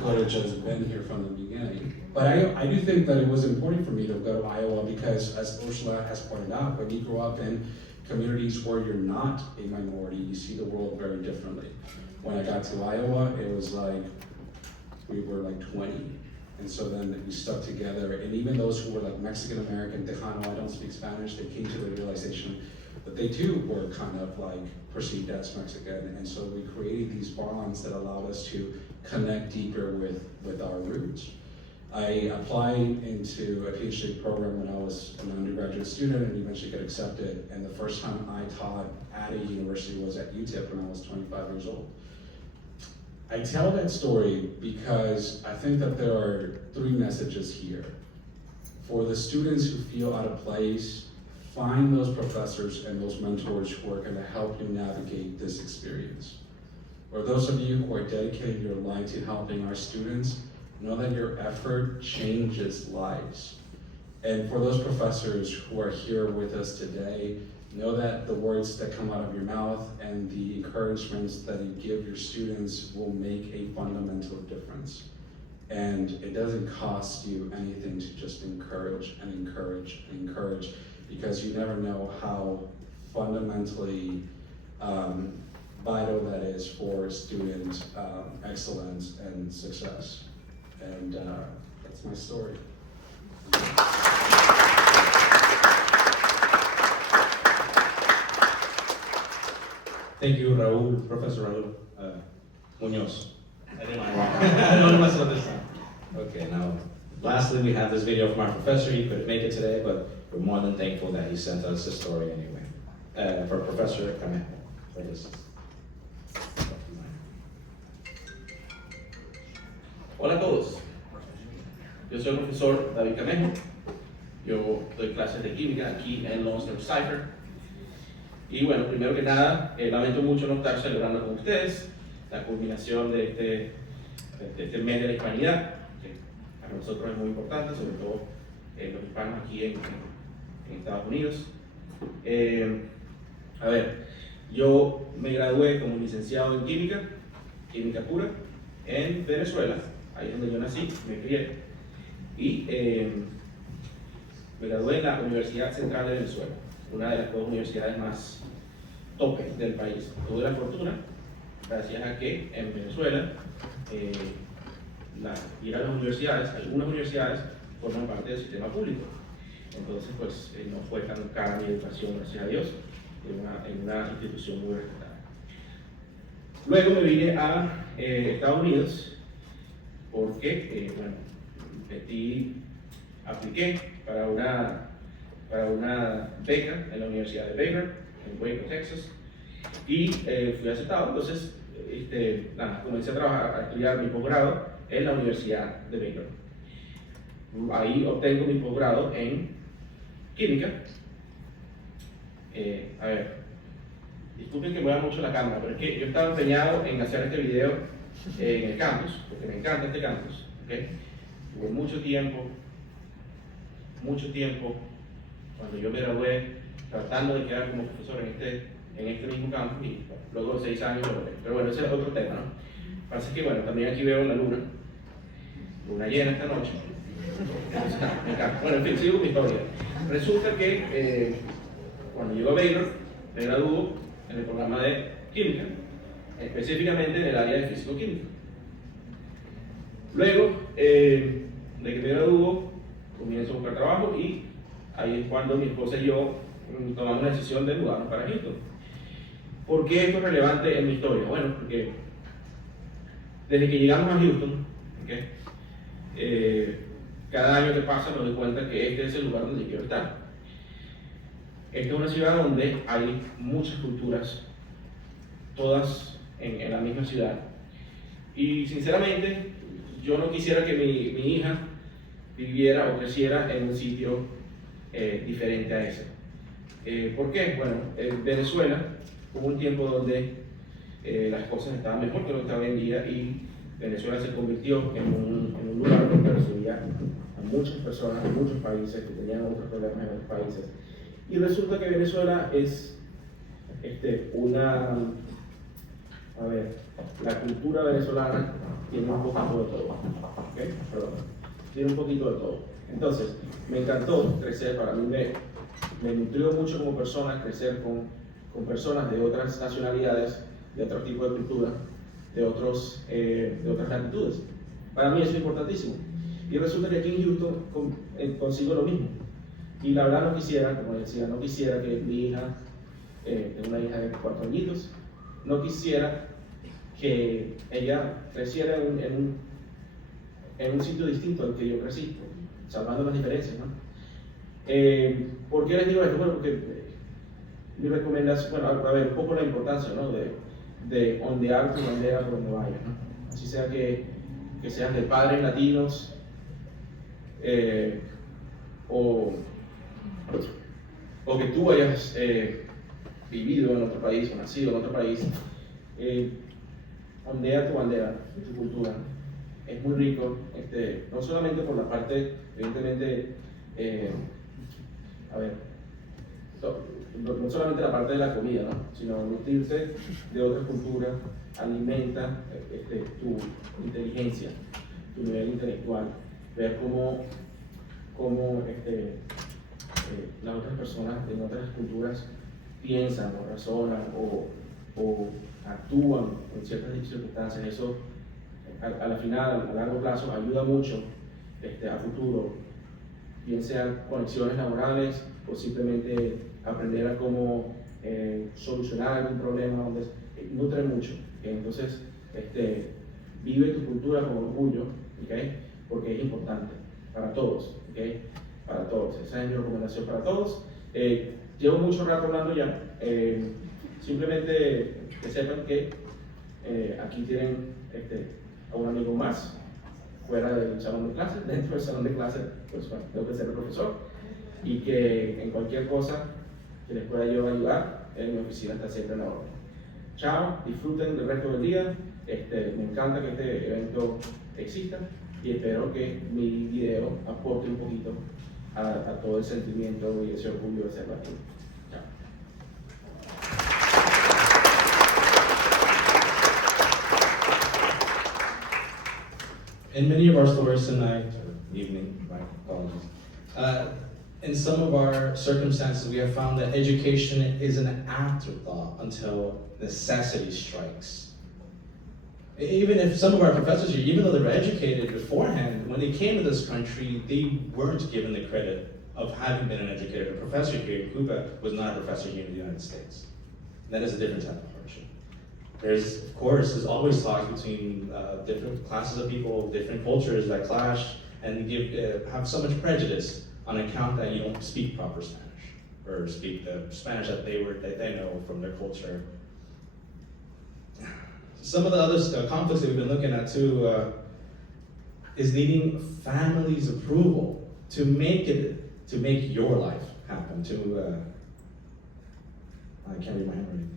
could have just been here from the beginning. But I do think that it was important for me to go to Iowa because, as Ursula has pointed out, when you grow up in communities where you're not a minority, you see the world very differently. When I got to Iowa, it was like, we were like 20. And so then we stuck together, and even those who were like Mexican American, Tejano, I don't speak Spanish, they came to the realization that they too were kind of like perceived as Mexican. And so we created these bonds that allowed us to connect deeper with our roots. I applied into a PhD program when I was an undergraduate student and eventually got accepted. And the first time I taught at a university was at UTEP when I was 25 years old. I tell that story because I think that there are three messages here. For the students who feel out of place, find those professors and those mentors who are going to help you navigate this experience. For those of you who are dedicating your life to helping our students, know that your effort changes lives. And for those professors who are here with us today, know that the words that come out of your mouth and the encouragements that you give your students will make a fundamental difference. And it doesn't cost you anything to just encourage and encourage and encourage, because you never know how fundamentally vital that is for student excellence and success. And that's my story. Thank you, Raúl, Professor Raúl Muñoz. I didn't want to mess up this time. Okay, now, lastly, we have this video from our professor. He couldn't make it today, but we're more than thankful that he sent us his story anyway. For Professor Camejo, for this. Hola a todos, yo soy el profesor David Camejo, yo doy clases de química aquí en los CyFair. Y bueno, primero que nada, lamento mucho no estar celebrando con ustedes la culminación de este mes de la hispanidad, que para nosotros es muy importante, sobre todo los hispanos aquí en Estados Unidos. A ver, yo me gradué como licenciado en química pura, en Venezuela. Ahí es donde yo nací, me crié. Y me gradué en la Universidad Central de Venezuela, una de las dos universidades más topes del país. Tuve la fortuna, gracias a que en Venezuela, ir a las universidades, algunas universidades forman parte del sistema público. Entonces, pues no fue tan cara mi educación, gracias a Dios, en una institución muy respetada. Luego me vine a Estados Unidos, porque, bueno, apliqué para una beca en la Universidad de Baylor, en Waco, Texas, y fui aceptado. Entonces, comencé a trabajar, a estudiar mi posgrado en la Universidad de Baylor. Ahí obtengo mi posgrado en química. A ver, disculpen que mueva mucho la cámara, pero es que yo estaba empeñado en hacer este video en el campus, porque me encanta este campus, ¿okay? Hubo mucho tiempo, cuando yo me gradué, tratando de quedar como profesor en este mismo campus, y luego de 6 años lo logré. Pero bueno, ese es otro tema, ¿no? Pasa que, bueno, también aquí veo la luna llena esta noche. Entonces, me encanta. Bueno, en fin, sigo mi historia. Resulta que cuando llego a Baylor, me graduó en el programa de química, específicamente en el área de físico-química. Luego de que me graduó, comienzo a buscar trabajo, y ahí es cuando mi esposa y yo tomamos la decisión de mudarnos para Houston. ¿Por qué esto es relevante en mi historia? Bueno, porque desde que llegamos a Houston, cada año que pasa me doy cuenta que este es el lugar donde quiero estar. Esta es una ciudad donde hay muchas culturas, todas en la misma ciudad. Y sinceramente, yo no quisiera que mi hija viviera o creciera en un sitio diferente a ese. ¿Por qué? Bueno, en Venezuela hubo un tiempo donde las cosas estaban mejor que lo que están hoy en día, y Venezuela se convirtió en un lugar donde recibía a muchas personas de muchos países que tenían otros problemas en otros países. Y resulta que Venezuela es la cultura venezolana tiene un poquito de todo, ¿okay? Perdón, tiene un poquito de todo. Entonces, me encantó crecer, para mí me nutrió mucho como persona crecer con personas de otras nacionalidades, de otro tipo de cultura, de otras latitudes. Para mí eso es importantísimo. Y resulta que aquí en Houston consigo lo mismo. Y la verdad no quisiera, como decía, no quisiera que mi hija, tengo una hija de 4 añitos, no quisiera que ella creciera en un sitio distinto al que yo crecí, salvando las diferencias, ¿no? ¿Por qué les digo esto? Bueno, porque mi recomendación, bueno, a ver, un poco la importancia, ¿no? De ondear tu bandera por donde vayas, ¿no? Así sea que seas de padres latinos, o que tú hayas vivido en otro país o nacido en otro país, ondea tu bandera, tu cultura. Es muy rico, no solamente por la parte, evidentemente, no solamente la parte de la comida, ¿no? Sino nutrirse de otras culturas, alimenta tu inteligencia, tu nivel intelectual, ver cómo las otras personas en otras culturas piensan o razonan o actúan en ciertas circunstancias. Eso a la final, a largo plazo, ayuda mucho a futuro, bien sean conexiones laborales o simplemente aprender a cómo solucionar algún problema, donde nutre mucho. Entonces, vive tu cultura con orgullo, ¿okay? Porque es importante para todos, ¿okay? Para todos. Esa es mi recomendación para todos. Llevo mucho rato hablando ya. Simplemente que sepan que aquí tienen a un amigo más fuera del salón de clase. Dentro del salón de clase, pues bueno, tengo que ser el profesor, y que en cualquier cosa que les pueda yo ayudar, en mi oficina está siempre en la orden. Chao, disfruten del resto del día. Me encanta que este evento exista y espero que mi video aporte un poquito a todo el sentimiento y ese orgullo de ser latino. Chao. In many of our stories tonight, or evening, my apologies, in some of our circumstances, we have found that education is an afterthought until necessity strikes. Even if some of our professors here, even though they were educated beforehand, when they came to this country, they weren't given the credit of having been an educator. A professor here in Cuba was not a professor here in the United States. That is a different type of hardship. Of course, there's always talks between different classes of people, different cultures that clash and have so much prejudice on account that you don't speak proper Spanish or speak the Spanish that they know from their culture. Some of the other conflicts that we've been looking at too is needing families' approval to make your life happen. I can't read my handwriting.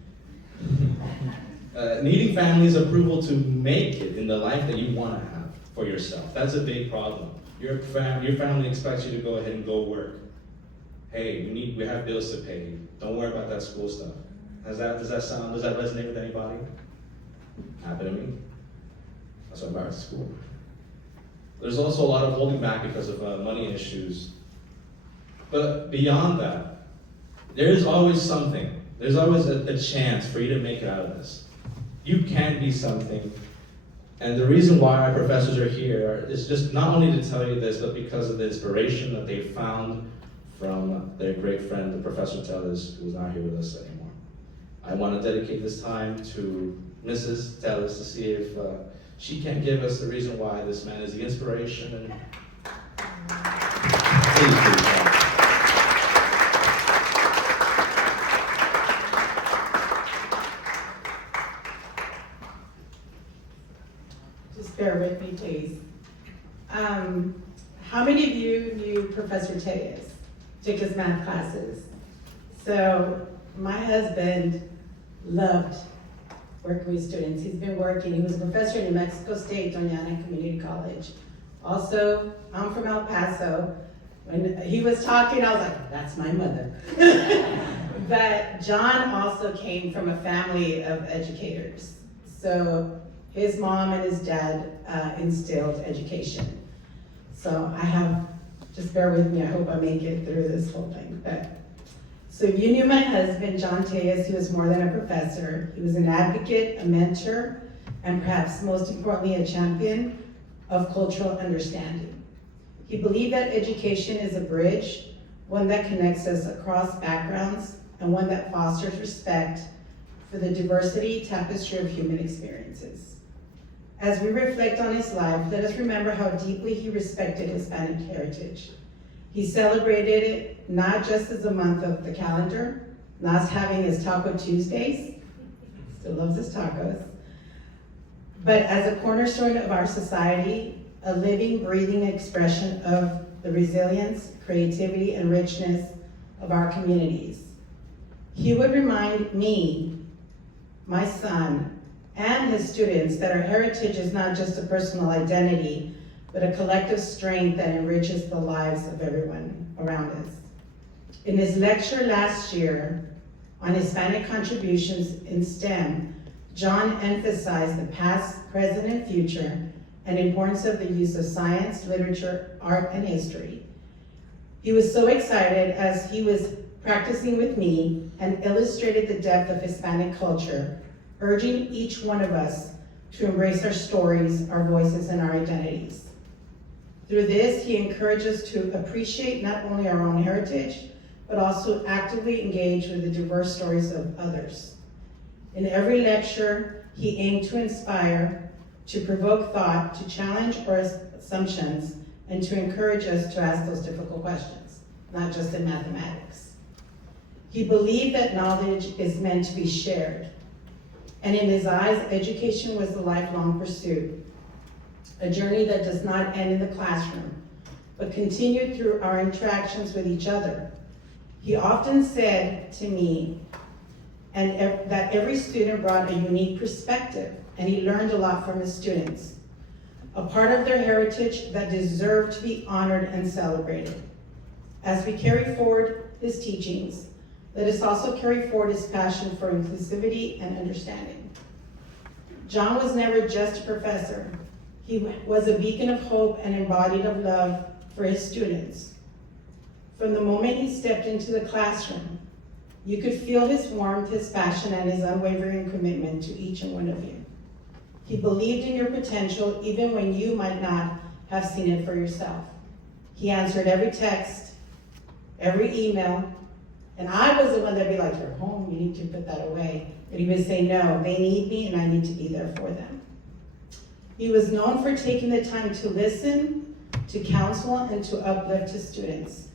Needing families' approval to make it in the life that you want to have for yourself. That's a big problem. Your family expects you to go ahead and go work. Hey, we have bills to pay. Don't worry about that school stuff. Does that resonate with anybody? Happened to me. That's why I'm back to school. There's also a lot of holding back because of money issues. But beyond that, there is always something. There's always a chance for you to make it out of this. You can be something. And the reason why our professors are here is just not only to tell you this, but because of the inspiration that they found from their great friend, the Professor Tellez, who's not here with us anymore. I want to dedicate this time to Mrs. Tellez to see if she can give us the reason why this man is the inspiration. And please. Just bear with me, please. How many of you knew Professor Tellez took his math classes? So my husband loved working with students. He was a professor in New Mexico State, Doña Ana Community College. Also, I'm from El Paso. When he was talking, I was like, that's my mother. But John also came from a family of educators. So his mom and his dad instilled education. So just bear with me, I hope I make it through this whole thing. So you knew my husband, John Tejas. He was more than a professor. He was an advocate, a mentor, and perhaps most importantly, a champion of cultural understanding. He believed that education is a bridge, one that connects us across backgrounds, and one that fosters respect for the diversity tapestry of human experiences. As we reflect on his life, let us remember how deeply he respected Hispanic heritage. He celebrated it not just as a month of the calendar, not having his Taco Tuesdays, still loves his tacos, but as a cornerstone of our society, a living, breathing expression of the resilience, creativity, and richness of our communities. He would remind me, my son, and his students that our heritage is not just a personal identity, but a collective strength that enriches the lives of everyone around us. In his lecture last year on Hispanic contributions in STEM, John emphasized the past, present, and future, and importance of the use of science, literature, art, and history. He was so excited as he was practicing with me and illustrated the depth of Hispanic culture, urging each one of us to embrace our stories, our voices, and our identities. Through this, he encouraged us to appreciate not only our own heritage, but also actively engage with the diverse stories of others. In every lecture, he aimed to inspire, to provoke thought, to challenge our assumptions, and to encourage us to ask those difficult questions, not just in mathematics. He believed that knowledge is meant to be shared, and in his eyes, education was a lifelong pursuit, a journey that does not end in the classroom, but continued through our interactions with each other. He often said to me that every student brought a unique perspective, and he learned a lot from his students, a part of their heritage that deserved to be honored and celebrated. As we carry forward his teachings, let us also carry forward his passion for inclusivity and understanding. John was never just a professor. He was a beacon of hope and embodied of love for his students. From the moment he stepped into the classroom, you could feel his warmth, his passion, and his unwavering commitment to each and one of you. He believed in your potential even when you might not have seen it for yourself. He answered every text, every email, and I was the one that'd be like, you're home, you need to put that away. But he would say, no, they need me and I need to be there for them. He was known for taking the time to listen, to counsel, and to uplift his students.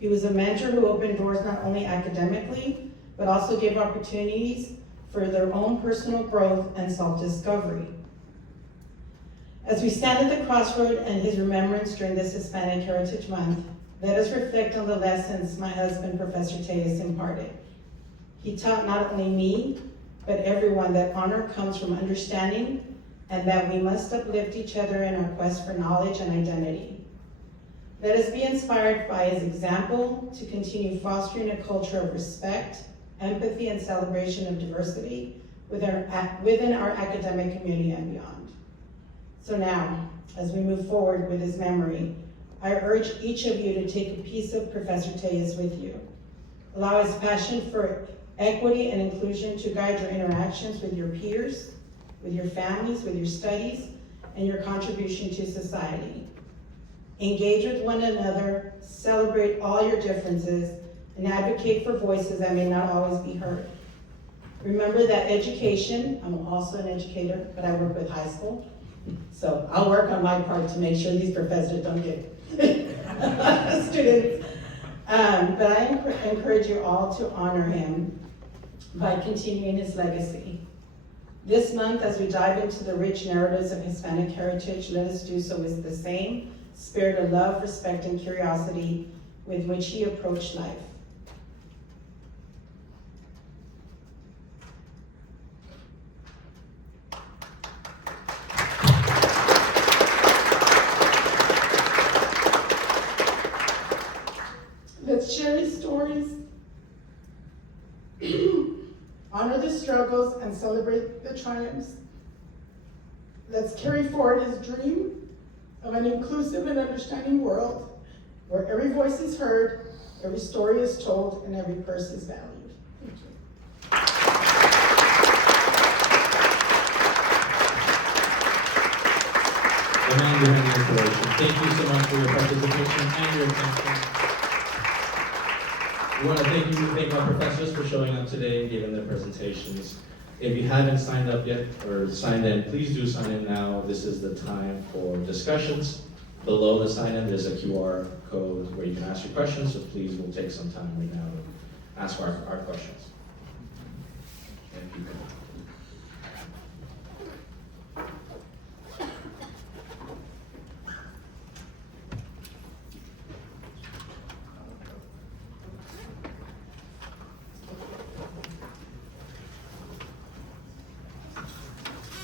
He was a mentor who opened doors not only academically, but also gave opportunities for their own personal growth and self-discovery. As we stand at the crossroad and his remembrance during this Hispanic Heritage Month, let us reflect on the lessons my husband, Professor Tejas, imparted. He taught not only me, but everyone that honor comes from understanding and that we must uplift each other in our quest for knowledge and identity. Let us be inspired by his example to continue fostering a culture of respect, empathy, and celebration of diversity within our academic community and beyond. So now, as we move forward with his memory, I urge each of you to take a piece of Professor Tejas with you. Allow his passion for equity and inclusion to guide your interactions with your peers, with your families, with your studies, and your contribution to society. Engage with one another, celebrate all your differences, and advocate for voices that may not always be heard. Remember that education, I'm also an educator, but I work with high school, so I'll work on my part to make sure these professors don't get students. But I encourage you all to honor him by continuing his legacy. This month, as we dive into the rich narratives of Hispanic heritage, let us do so with the same spirit of love, respect, and curiosity with which he approached life. honor the struggles, and celebrate the triumphs. Let's carry forward his dream of an inclusive and understanding world where every voice is heard, every story is told, and every person is valued. Thank you. The man behind the installation. Thank you so much for your participation and your attention. We want to thank our professors for showing up today and giving their presentations. If you haven't signed up yet or signed in, please do sign in now. This is the time for discussions. Below the sign in, there's a QR code where you can ask your questions, so please, we'll take some time right now to ask our questions. Thank you.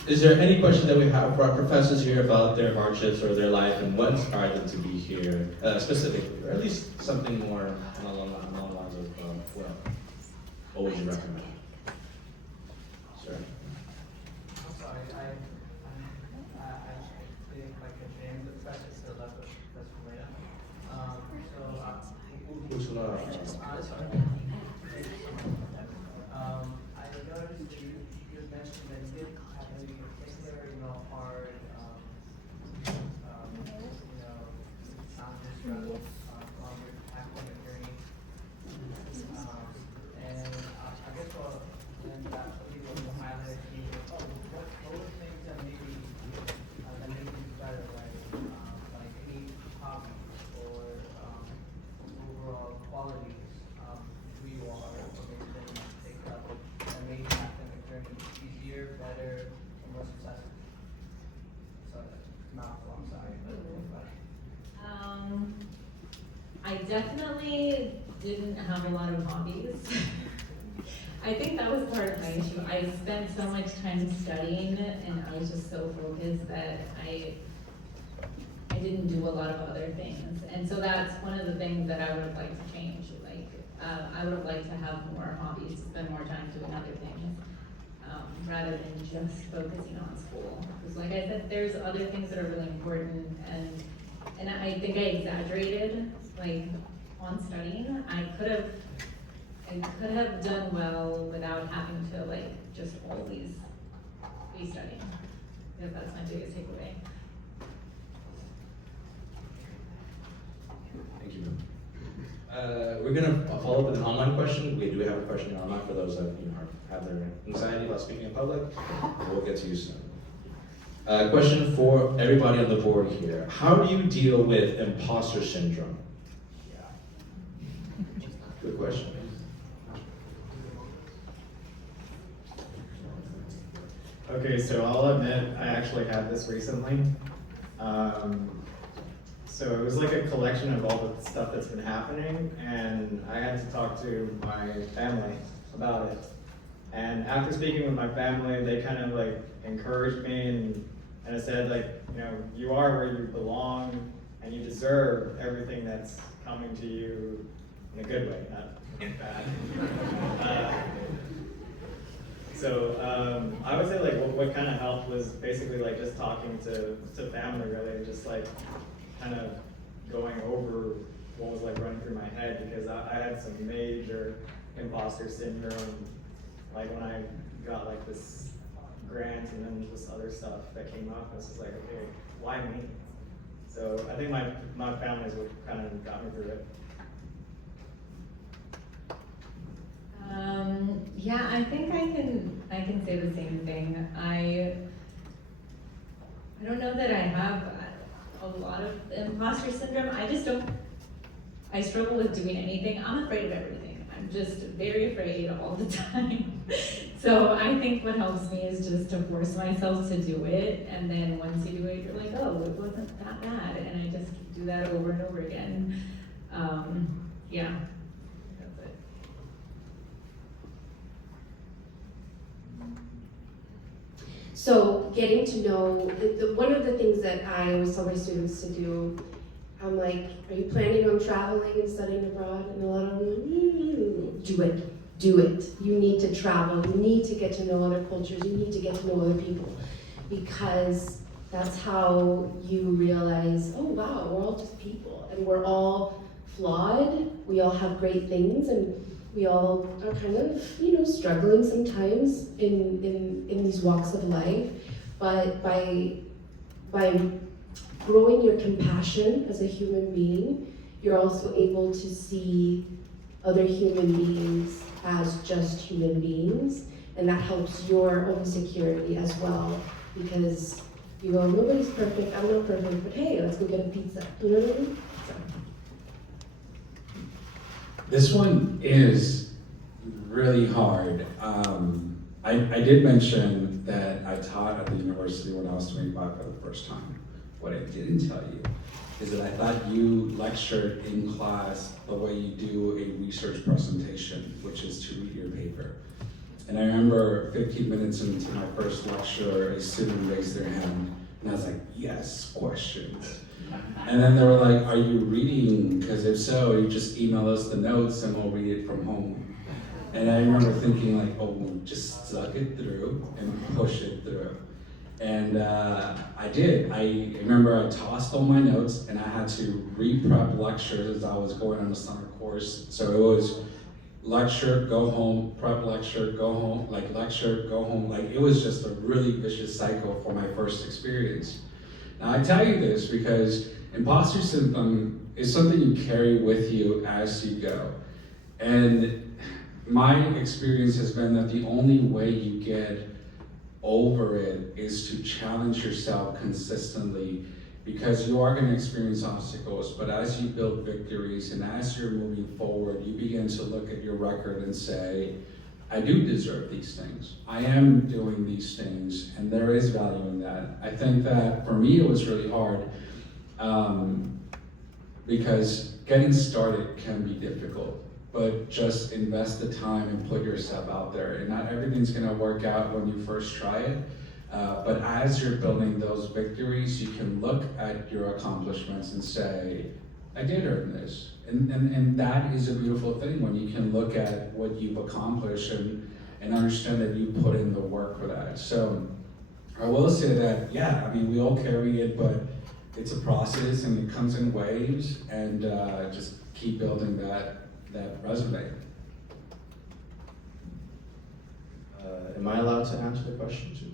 Is there any question that we have for our professors here about their hardships or their life and what inspired them to be here specifically, or at least something more along the lines of, well, what would you recommend? Sure. I'm sorry, I think like a name the practice so that's Molina. Ursula. Sorry. I noticed that you mentioned that you didn't have any particular, hard, challenges struggle along your academic journey. And I guess when that's what people will highlight to you, what were things that maybe that made you better, like any hobbies or overall qualities who you are, or maybe that you take up that made your academic journey easier, better, or more successful? Sorry, that's mouthful, I'm sorry. I definitely didn't have a lot of hobbies. I think that was part of my issue. I spent so much time studying and I was just so focused that I didn't do a lot of other things. And so that's one of the things that I would have liked to change. Like, I would have liked to have more hobbies, to spend more time doing other things, rather than just focusing on school. Because like I said, there's other things that are really important, and I think I exaggerated, like, on studying. I could have done well without having to, like, just always be studying. Because that's my biggest takeaway. Thank you. We're gonna follow up with an online question. We do have a question online for those that have their anxiety about speaking in public. We'll get to you soon. Question for everybody on the board here. How do you deal with imposter syndrome? Good question. Okay, so I'll admit I actually had this recently. So it was like a collection of all the stuff that's been happening, and I had to talk to my family about it. And after speaking with my family, they kind of like encouraged me and said, like, you are where you belong and you deserve everything that's coming to you in a good way, not bad. So I would say like what kind of helped was basically like just talking to family really, and just like kind of going over what was like running through my head, because I had some major imposter syndrome, like when I got like this grant and then this other stuff that came up. I was just like, okay, why me? So I think my family is what kind of got me through it. Yeah, I think I can say the same thing. I don't know that I have a lot of imposter syndrome. I struggle with doing anything. I'm afraid of everything. I'm just very afraid all the time. So I think what helps me is just to force myself to do it, and then once you do it, you're like, oh, it wasn't that bad, and I just do that over and over again. Yeah. So getting to know, one of the things that I always tell my students to do, I'm like, are you planning on traveling and studying abroad? And a lot of them are like, do it. do it. You need to travel, you need to get to know other cultures, you need to get to know other people, because that's how you realize, oh wow, we're all just people, and we're all flawed, we all have great things, and we all are kind of, struggling sometimes in these walks of life. But by growing your compassion as a human being, you're also able to see other human beings as just human beings, and that helps your own security as well, because you go, nobody's perfect, I'm not perfect, but hey, let's go get a pizza. You know what I mean? So. This one is really hard. I did mention that I taught at the university when I was 25 for the first time. What I didn't tell you is that I thought you lectured in class the way you do a research presentation, which is to read your paper. And I remember 15 minutes into my first lecture, a student raised their hand, and I was like, yes, questions. And then they were like, are you reading? Because if so, you just email us the notes and we'll read it from home. And I remember thinking like, oh, just suck it through and push it through. And I did. I remember I tossed all my notes and I had to re-prep lectures as I was going on the summer course. So it was lecture, go home, prep lecture, go home, like lecture, go home. Like it was just a really vicious cycle for my first experience. Now I tell you this because imposter syndrome is something you carry with you as you go. And my experience has been that the only way you get over it is to challenge yourself consistently, because you are going to experience obstacles, but as you build victories and as you're moving forward, you begin to look at your record and say, I do deserve these things. I am doing these things, and there is value in that. I think that for me, it was really hard because getting started can be difficult, but just invest the time and put yourself out there. And not everything's gonna work out when you first try it, but as you're building those victories, you can look at your accomplishments and say, I did earn this. And that is a beautiful thing when you can look at what you've accomplished and understand that you put in the work for that. So I will say that, yeah, I mean, we all carry it, but it's a process and it comes in waves, and just keep building that resume. Am I allowed to answer the question too?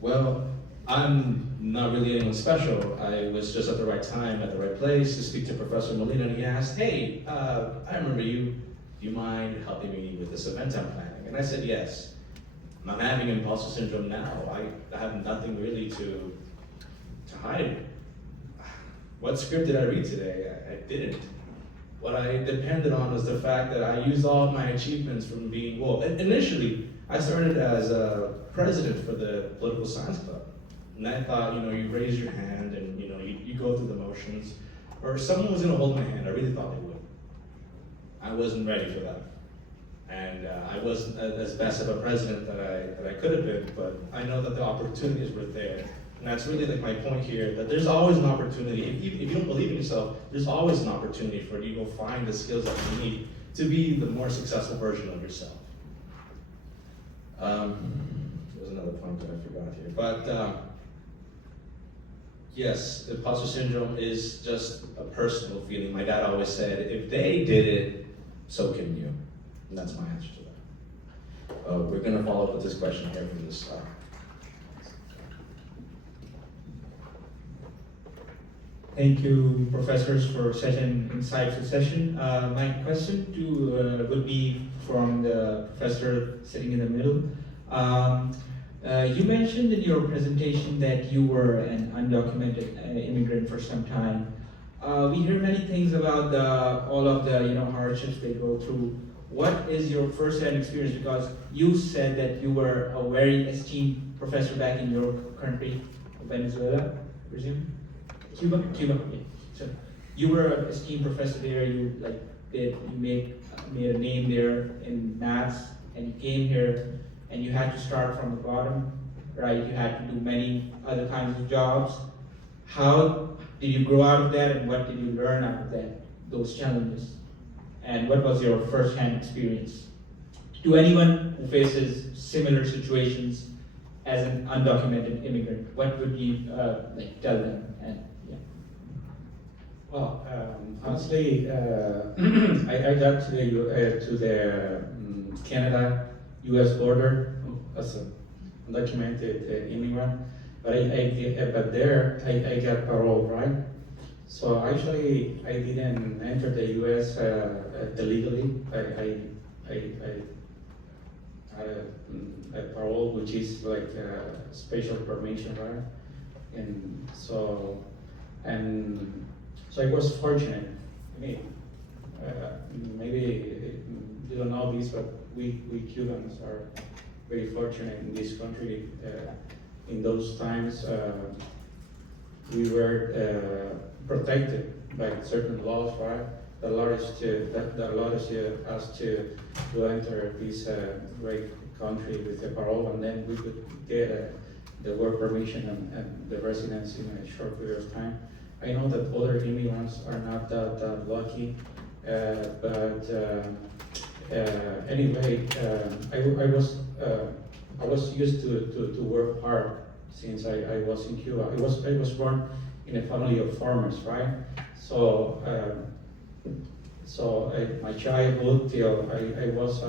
Well, I'm not really anyone special. I was just at the right time, at the right place to speak to Professor Molina, and he asked, hey, I remember you. Do you mind helping me with this event I'm planning? And I said, yes. I'm having imposter syndrome now. I have nothing really to hide. What script did I read today? I didn't. What I depended on was the fact that I used all of my achievements from being, well, initially, I started as a president for the political science club. And I thought, you raise your hand and, you go through the motions. Or someone was gonna hold my hand, I really thought they would. I wasn't ready for that. And I wasn't as best of a president that I could have been, but I know that the opportunities were there. And that's really like my point here, that there's always an opportunity. If you don't believe in yourself, there's always an opportunity for you to go find the skills that you need to be the more successful version of yourself. There's another point that I forgot here. But yes, imposter syndrome is just a personal feeling. My dad always said, if they did it, so can you. And that's my answer to that. We're gonna follow up with this question here from this side. Thank you, professors, for such an insightful session. My question would be from the professor sitting in the middle. You mentioned in your presentation that you were an undocumented immigrant for some time. We hear many things about all of the hardships they go through. What is your first-hand experience? Because you said that you were a very esteemed professor back in your country, Venezuela, I presume? Cuba, yeah. So you were an esteemed professor there. You made a name there in maths, and you came here, and you had to start from the bottom, right? You had to do many other kinds of jobs. How did you grow out of that, and what did you learn out of that, those challenges? and what was your first-hand experience? To anyone who faces similar situations as an undocumented immigrant, what would you tell them? And yeah. Well, honestly, I got to the Canada-U.S. border as an undocumented immigrant, but there I got parole, right? So actually, I didn't enter the U.S. illegally. I had a parole, which is like a special permission, right? And so I was fortunate. I mean, maybe you don't know this, but we Cubans are very fortunate in this country. In those times, we were protected by certain laws, right? That allowed us to enter this great country with a parole, and then we could get the work permission and the residence in a short period of time. I know that other immigrants are not that lucky, but anyway, I was used to work hard since I was in Cuba. I was born in a family of farmers, right? So my childhood till I was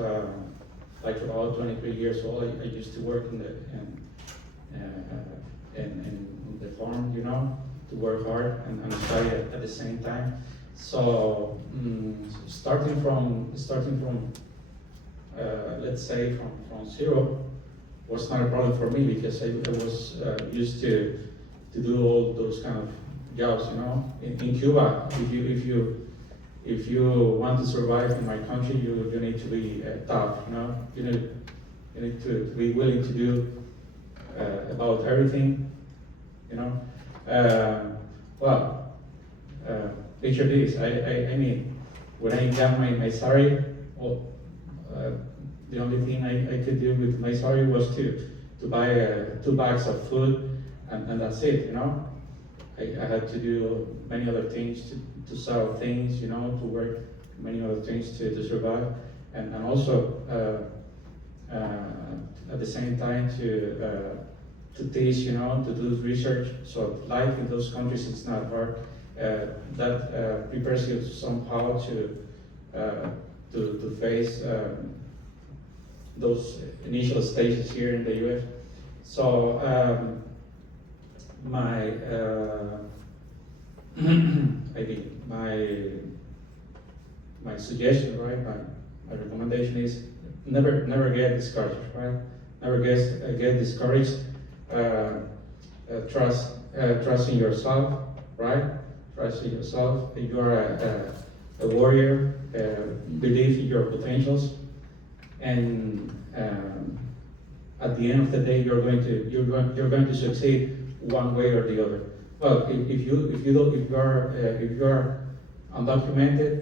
like about 23 years old, I used to work in the farm, you know, to work hard and study at the same time. So starting from let's say from zero was not a problem for me, because I was used to do all those kind of jobs, you know. In Cuba, if you want to survive in my country, you need to be tough, you know. You need to be willing to do about everything, you know. Picture this. I mean, when I got my salary, well, the only thing I could do with my salary was to buy 2 bags of food, and that's it, you know. I had to do many other things, to sell things, you know, to work many other things to survive, and also at the same time to teach, you know, to do research. So life in those countries is not hard. That prepares you somehow to face those initial stages here in the U.S. So my suggestion, right? My recommendation is never get discouraged, right? Never get discouraged. Trust in yourself, right? Trust in yourself. You are a warrior. Believe in your potentials, and at the end of the day, you're going to succeed one way or the other. Well, if you are undocumented,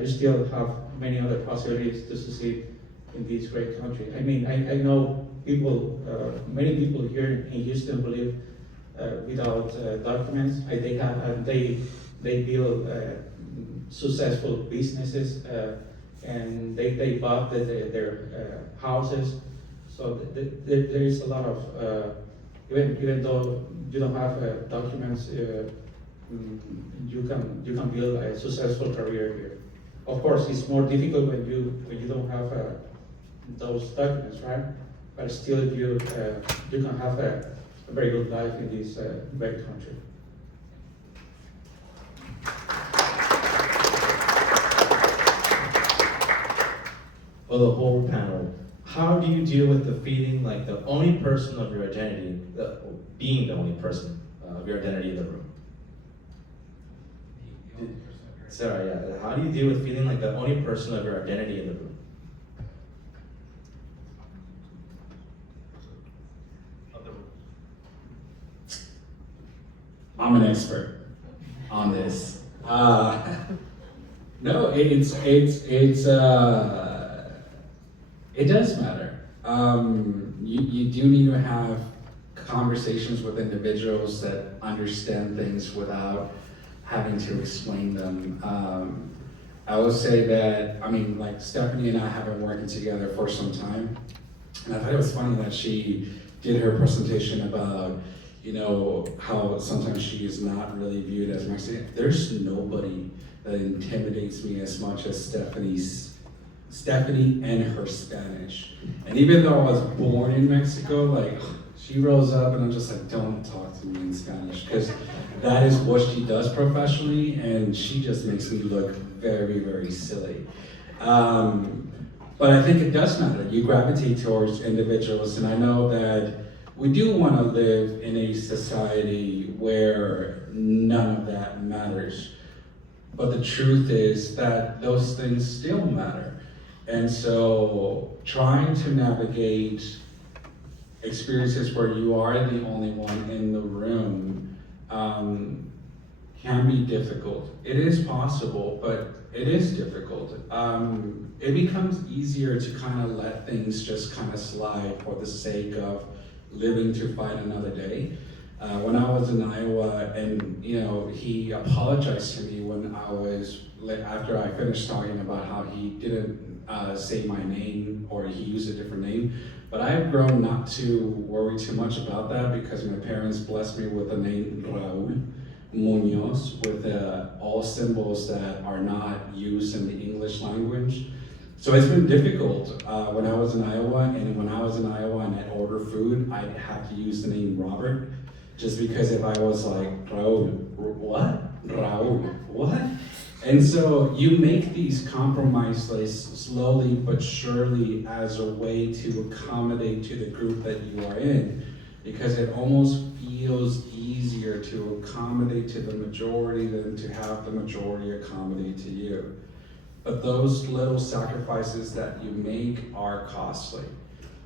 you still have many other possibilities to succeed in this great country. I mean, I know people, many people here in Houston believe without documents, they build successful businesses, and they bought their houses. So there is a lot of even though you don't have documents, you can build a successful career here. Of course, it's more difficult when you don't have those documents, right? But still, you can have a very good life in this great country. For the whole panel, how do you deal with the feeling like the only person of your identity, being the only person of your identity in the room? Sorry, yeah. How do you deal with feeling like the only person of your identity in the room? I'm an expert on this. No, it does matter. You do need to have conversations with individuals that understand things without having to explain them. I would say that, I mean, like Stephanie and I have been working together for some time. And I thought it was funny that she did her presentation about, you know, how sometimes she is not really viewed as Mexican. There's nobody that intimidates me as much as Stephanie and her Spanish. And even though I was born in Mexico, like, she rose up and I'm just like, don't talk to me in Spanish, because that is what she does professionally, and she just makes me look very, very silly. But I think it does matter. You gravitate towards individuals, and I know that we do want to live in a society where none of that matters. But the truth is that those things still matter. And so trying to navigate experiences where you are the only one in the room can be difficult. It is possible, but it is difficult. It becomes easier to kind of let things just kind of slide for the sake of living to fight another day. When I was in Iowa, and you know, he apologized to me when I was, after I finished talking about how he didn't say my name, or he used a different name. But I've grown not to worry too much about that, because my parents blessed me with the name Raúl Muñoz, with all symbols that are not used in the English language. So it's been difficult when I was in Iowa, and when I was in Iowa and I'd order food, I'd have to use the name Robert, just because if I was like, Raúl, what? Raúl, what? And so you make these compromises slowly but surely as a way to accommodate to the group that you are in, because it almost feels easier to accommodate to the majority than to have the majority accommodate to you. But those little sacrifices that you make are costly.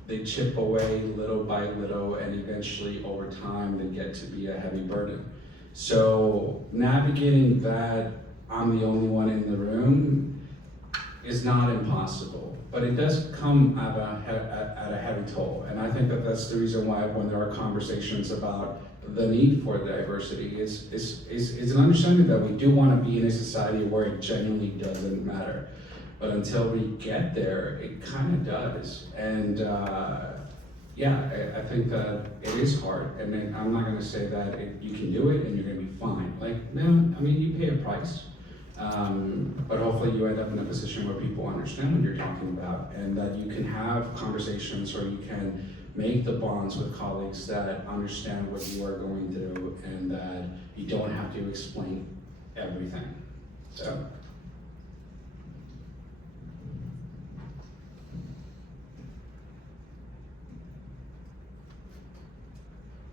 They chip away little by little, and eventually over time they get to be a heavy burden. So navigating that, I'm the only one in the room, is not impossible, but it does come at a heavy toll. And I think that that's the reason why when there are conversations about the need for diversity, it's an understanding that we do want to be in a society where it genuinely doesn't matter. But until we get there, it kind of does. And yeah, I think that it is hard. And then I'm not going to say that you can do it and you're going to be fine. Like, no, I mean, you pay a price. But hopefully you end up in a position where people understand what you're talking about, and that you can have conversations, or you can make the bonds with colleagues that understand what you are going through, and that you don't have to explain everything. So.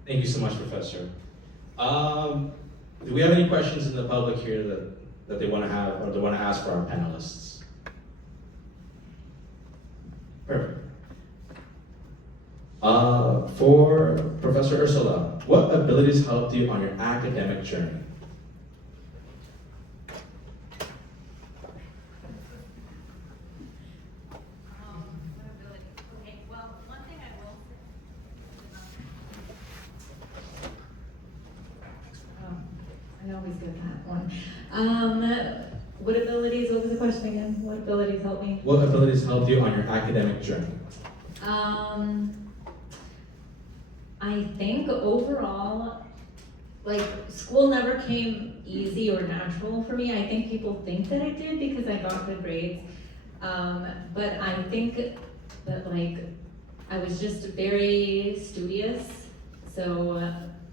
Thank you so much, Professor. Do we have any questions in the public here that they want to have, or they want to ask for our panelists? Perfect. For Professor Ursula, what abilities helped you on your academic journey? I always get that one. What abilities, what was the question again? What abilities helped me? What abilities helped you on your academic journey? I think overall, like, school never came easy or natural for me. I think people think that it did because I got good grades. But I think that, like, I was just very studious. So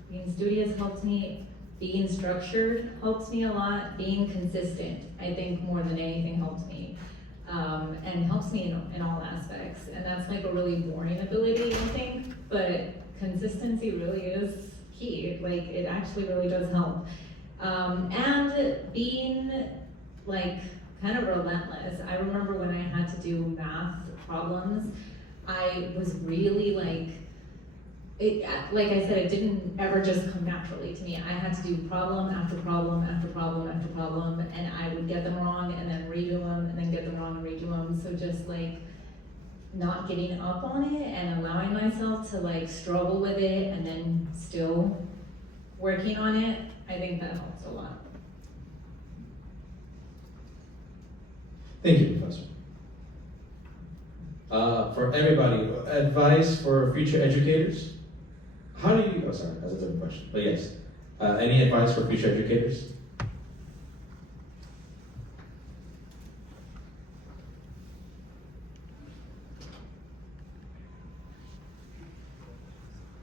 being studious helped me. Being structured helps me a lot. Being consistent, I think, more than anything helps me. And helps me in all aspects. And that's like a really boring ability, I think, but consistency really is key. Like, it actually really does help. And being, like, kind of relentless. I remember when I had to do math problems, I was really like I said, it didn't ever just come naturally to me. I had to do problem after problem after problem after problem, and I would get them wrong and then redo them, and then get them wrong and redo them. So just like not getting up on it and allowing myself to like struggle with it and then still working on it, I think that helps a lot. Thank you, Professor. For everybody, advice for future educators? How do you, oh sorry, that's a different question, but yes. Any advice for future educators?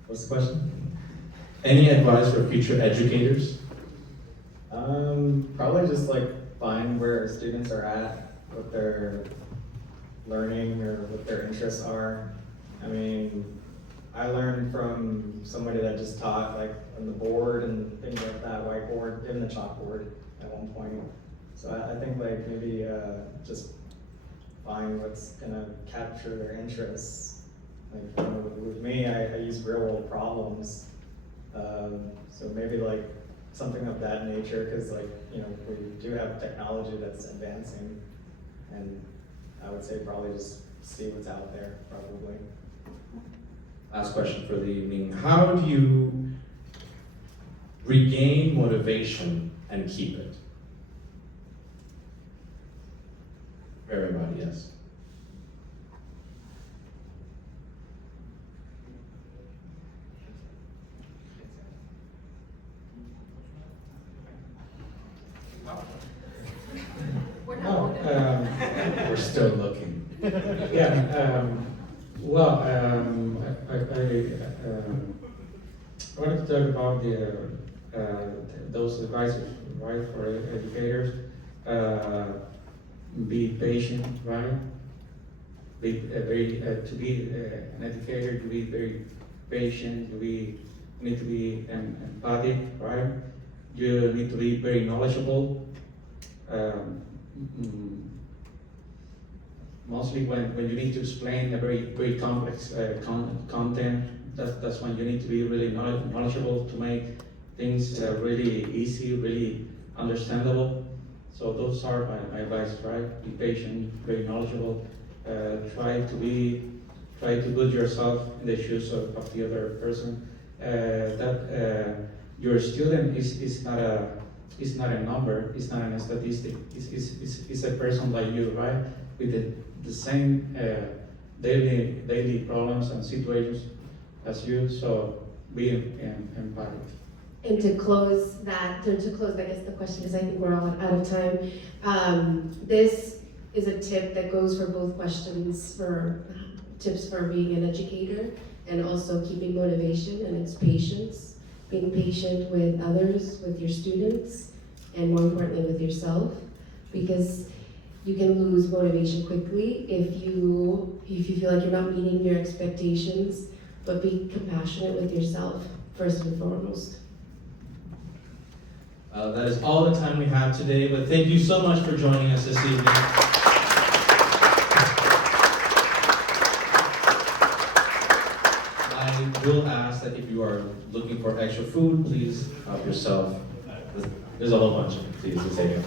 What's the question? Any advice for future educators? Probably just like find where students are at, what they're learning or what their interests are. I mean, I learned from somebody that just taught like on the board and things like that, whiteboard, even the chalkboard at one point. So I think like maybe just find what's gonna capture their interests. Like with me, I use real world problems. So maybe like something of that nature, because like, you know, we do have technology that's advancing, and I would say probably just see what's out there, probably. Last question for the evening. How do you regain motivation and keep it? Everybody, yes. We're still looking. Yeah, well, I wanted to talk about those advices, right, for educators. Be patient, right? Be to be an educator, to be very patient, you need to be empathic, right? You need to be very knowledgeable. Mostly when you need to explain a very complex content, that's when you need to be really knowledgeable to make things really easy, really understandable. So those are my advice, right? Be patient, very knowledgeable. Try to put yourself in the shoes of the other person. That your student is not a number, it's not a statistic. It's a person like you, right? With the same daily problems and situations as you. So be empathic. And to close, I guess the question, because I think we're all out of time. This is a tip that goes for both questions, for tips for being an educator and also keeping motivation, and it's patience. Being patient with others, with your students, and more importantly with yourself, because you can lose motivation quickly if you feel like you're not meeting your expectations, but be compassionate with yourself first and foremost. That is all the time we have today, but thank you so much for joining us this evening. I will ask that if you are looking for extra food, please help yourself. There's a whole bunch of it, please, to take it.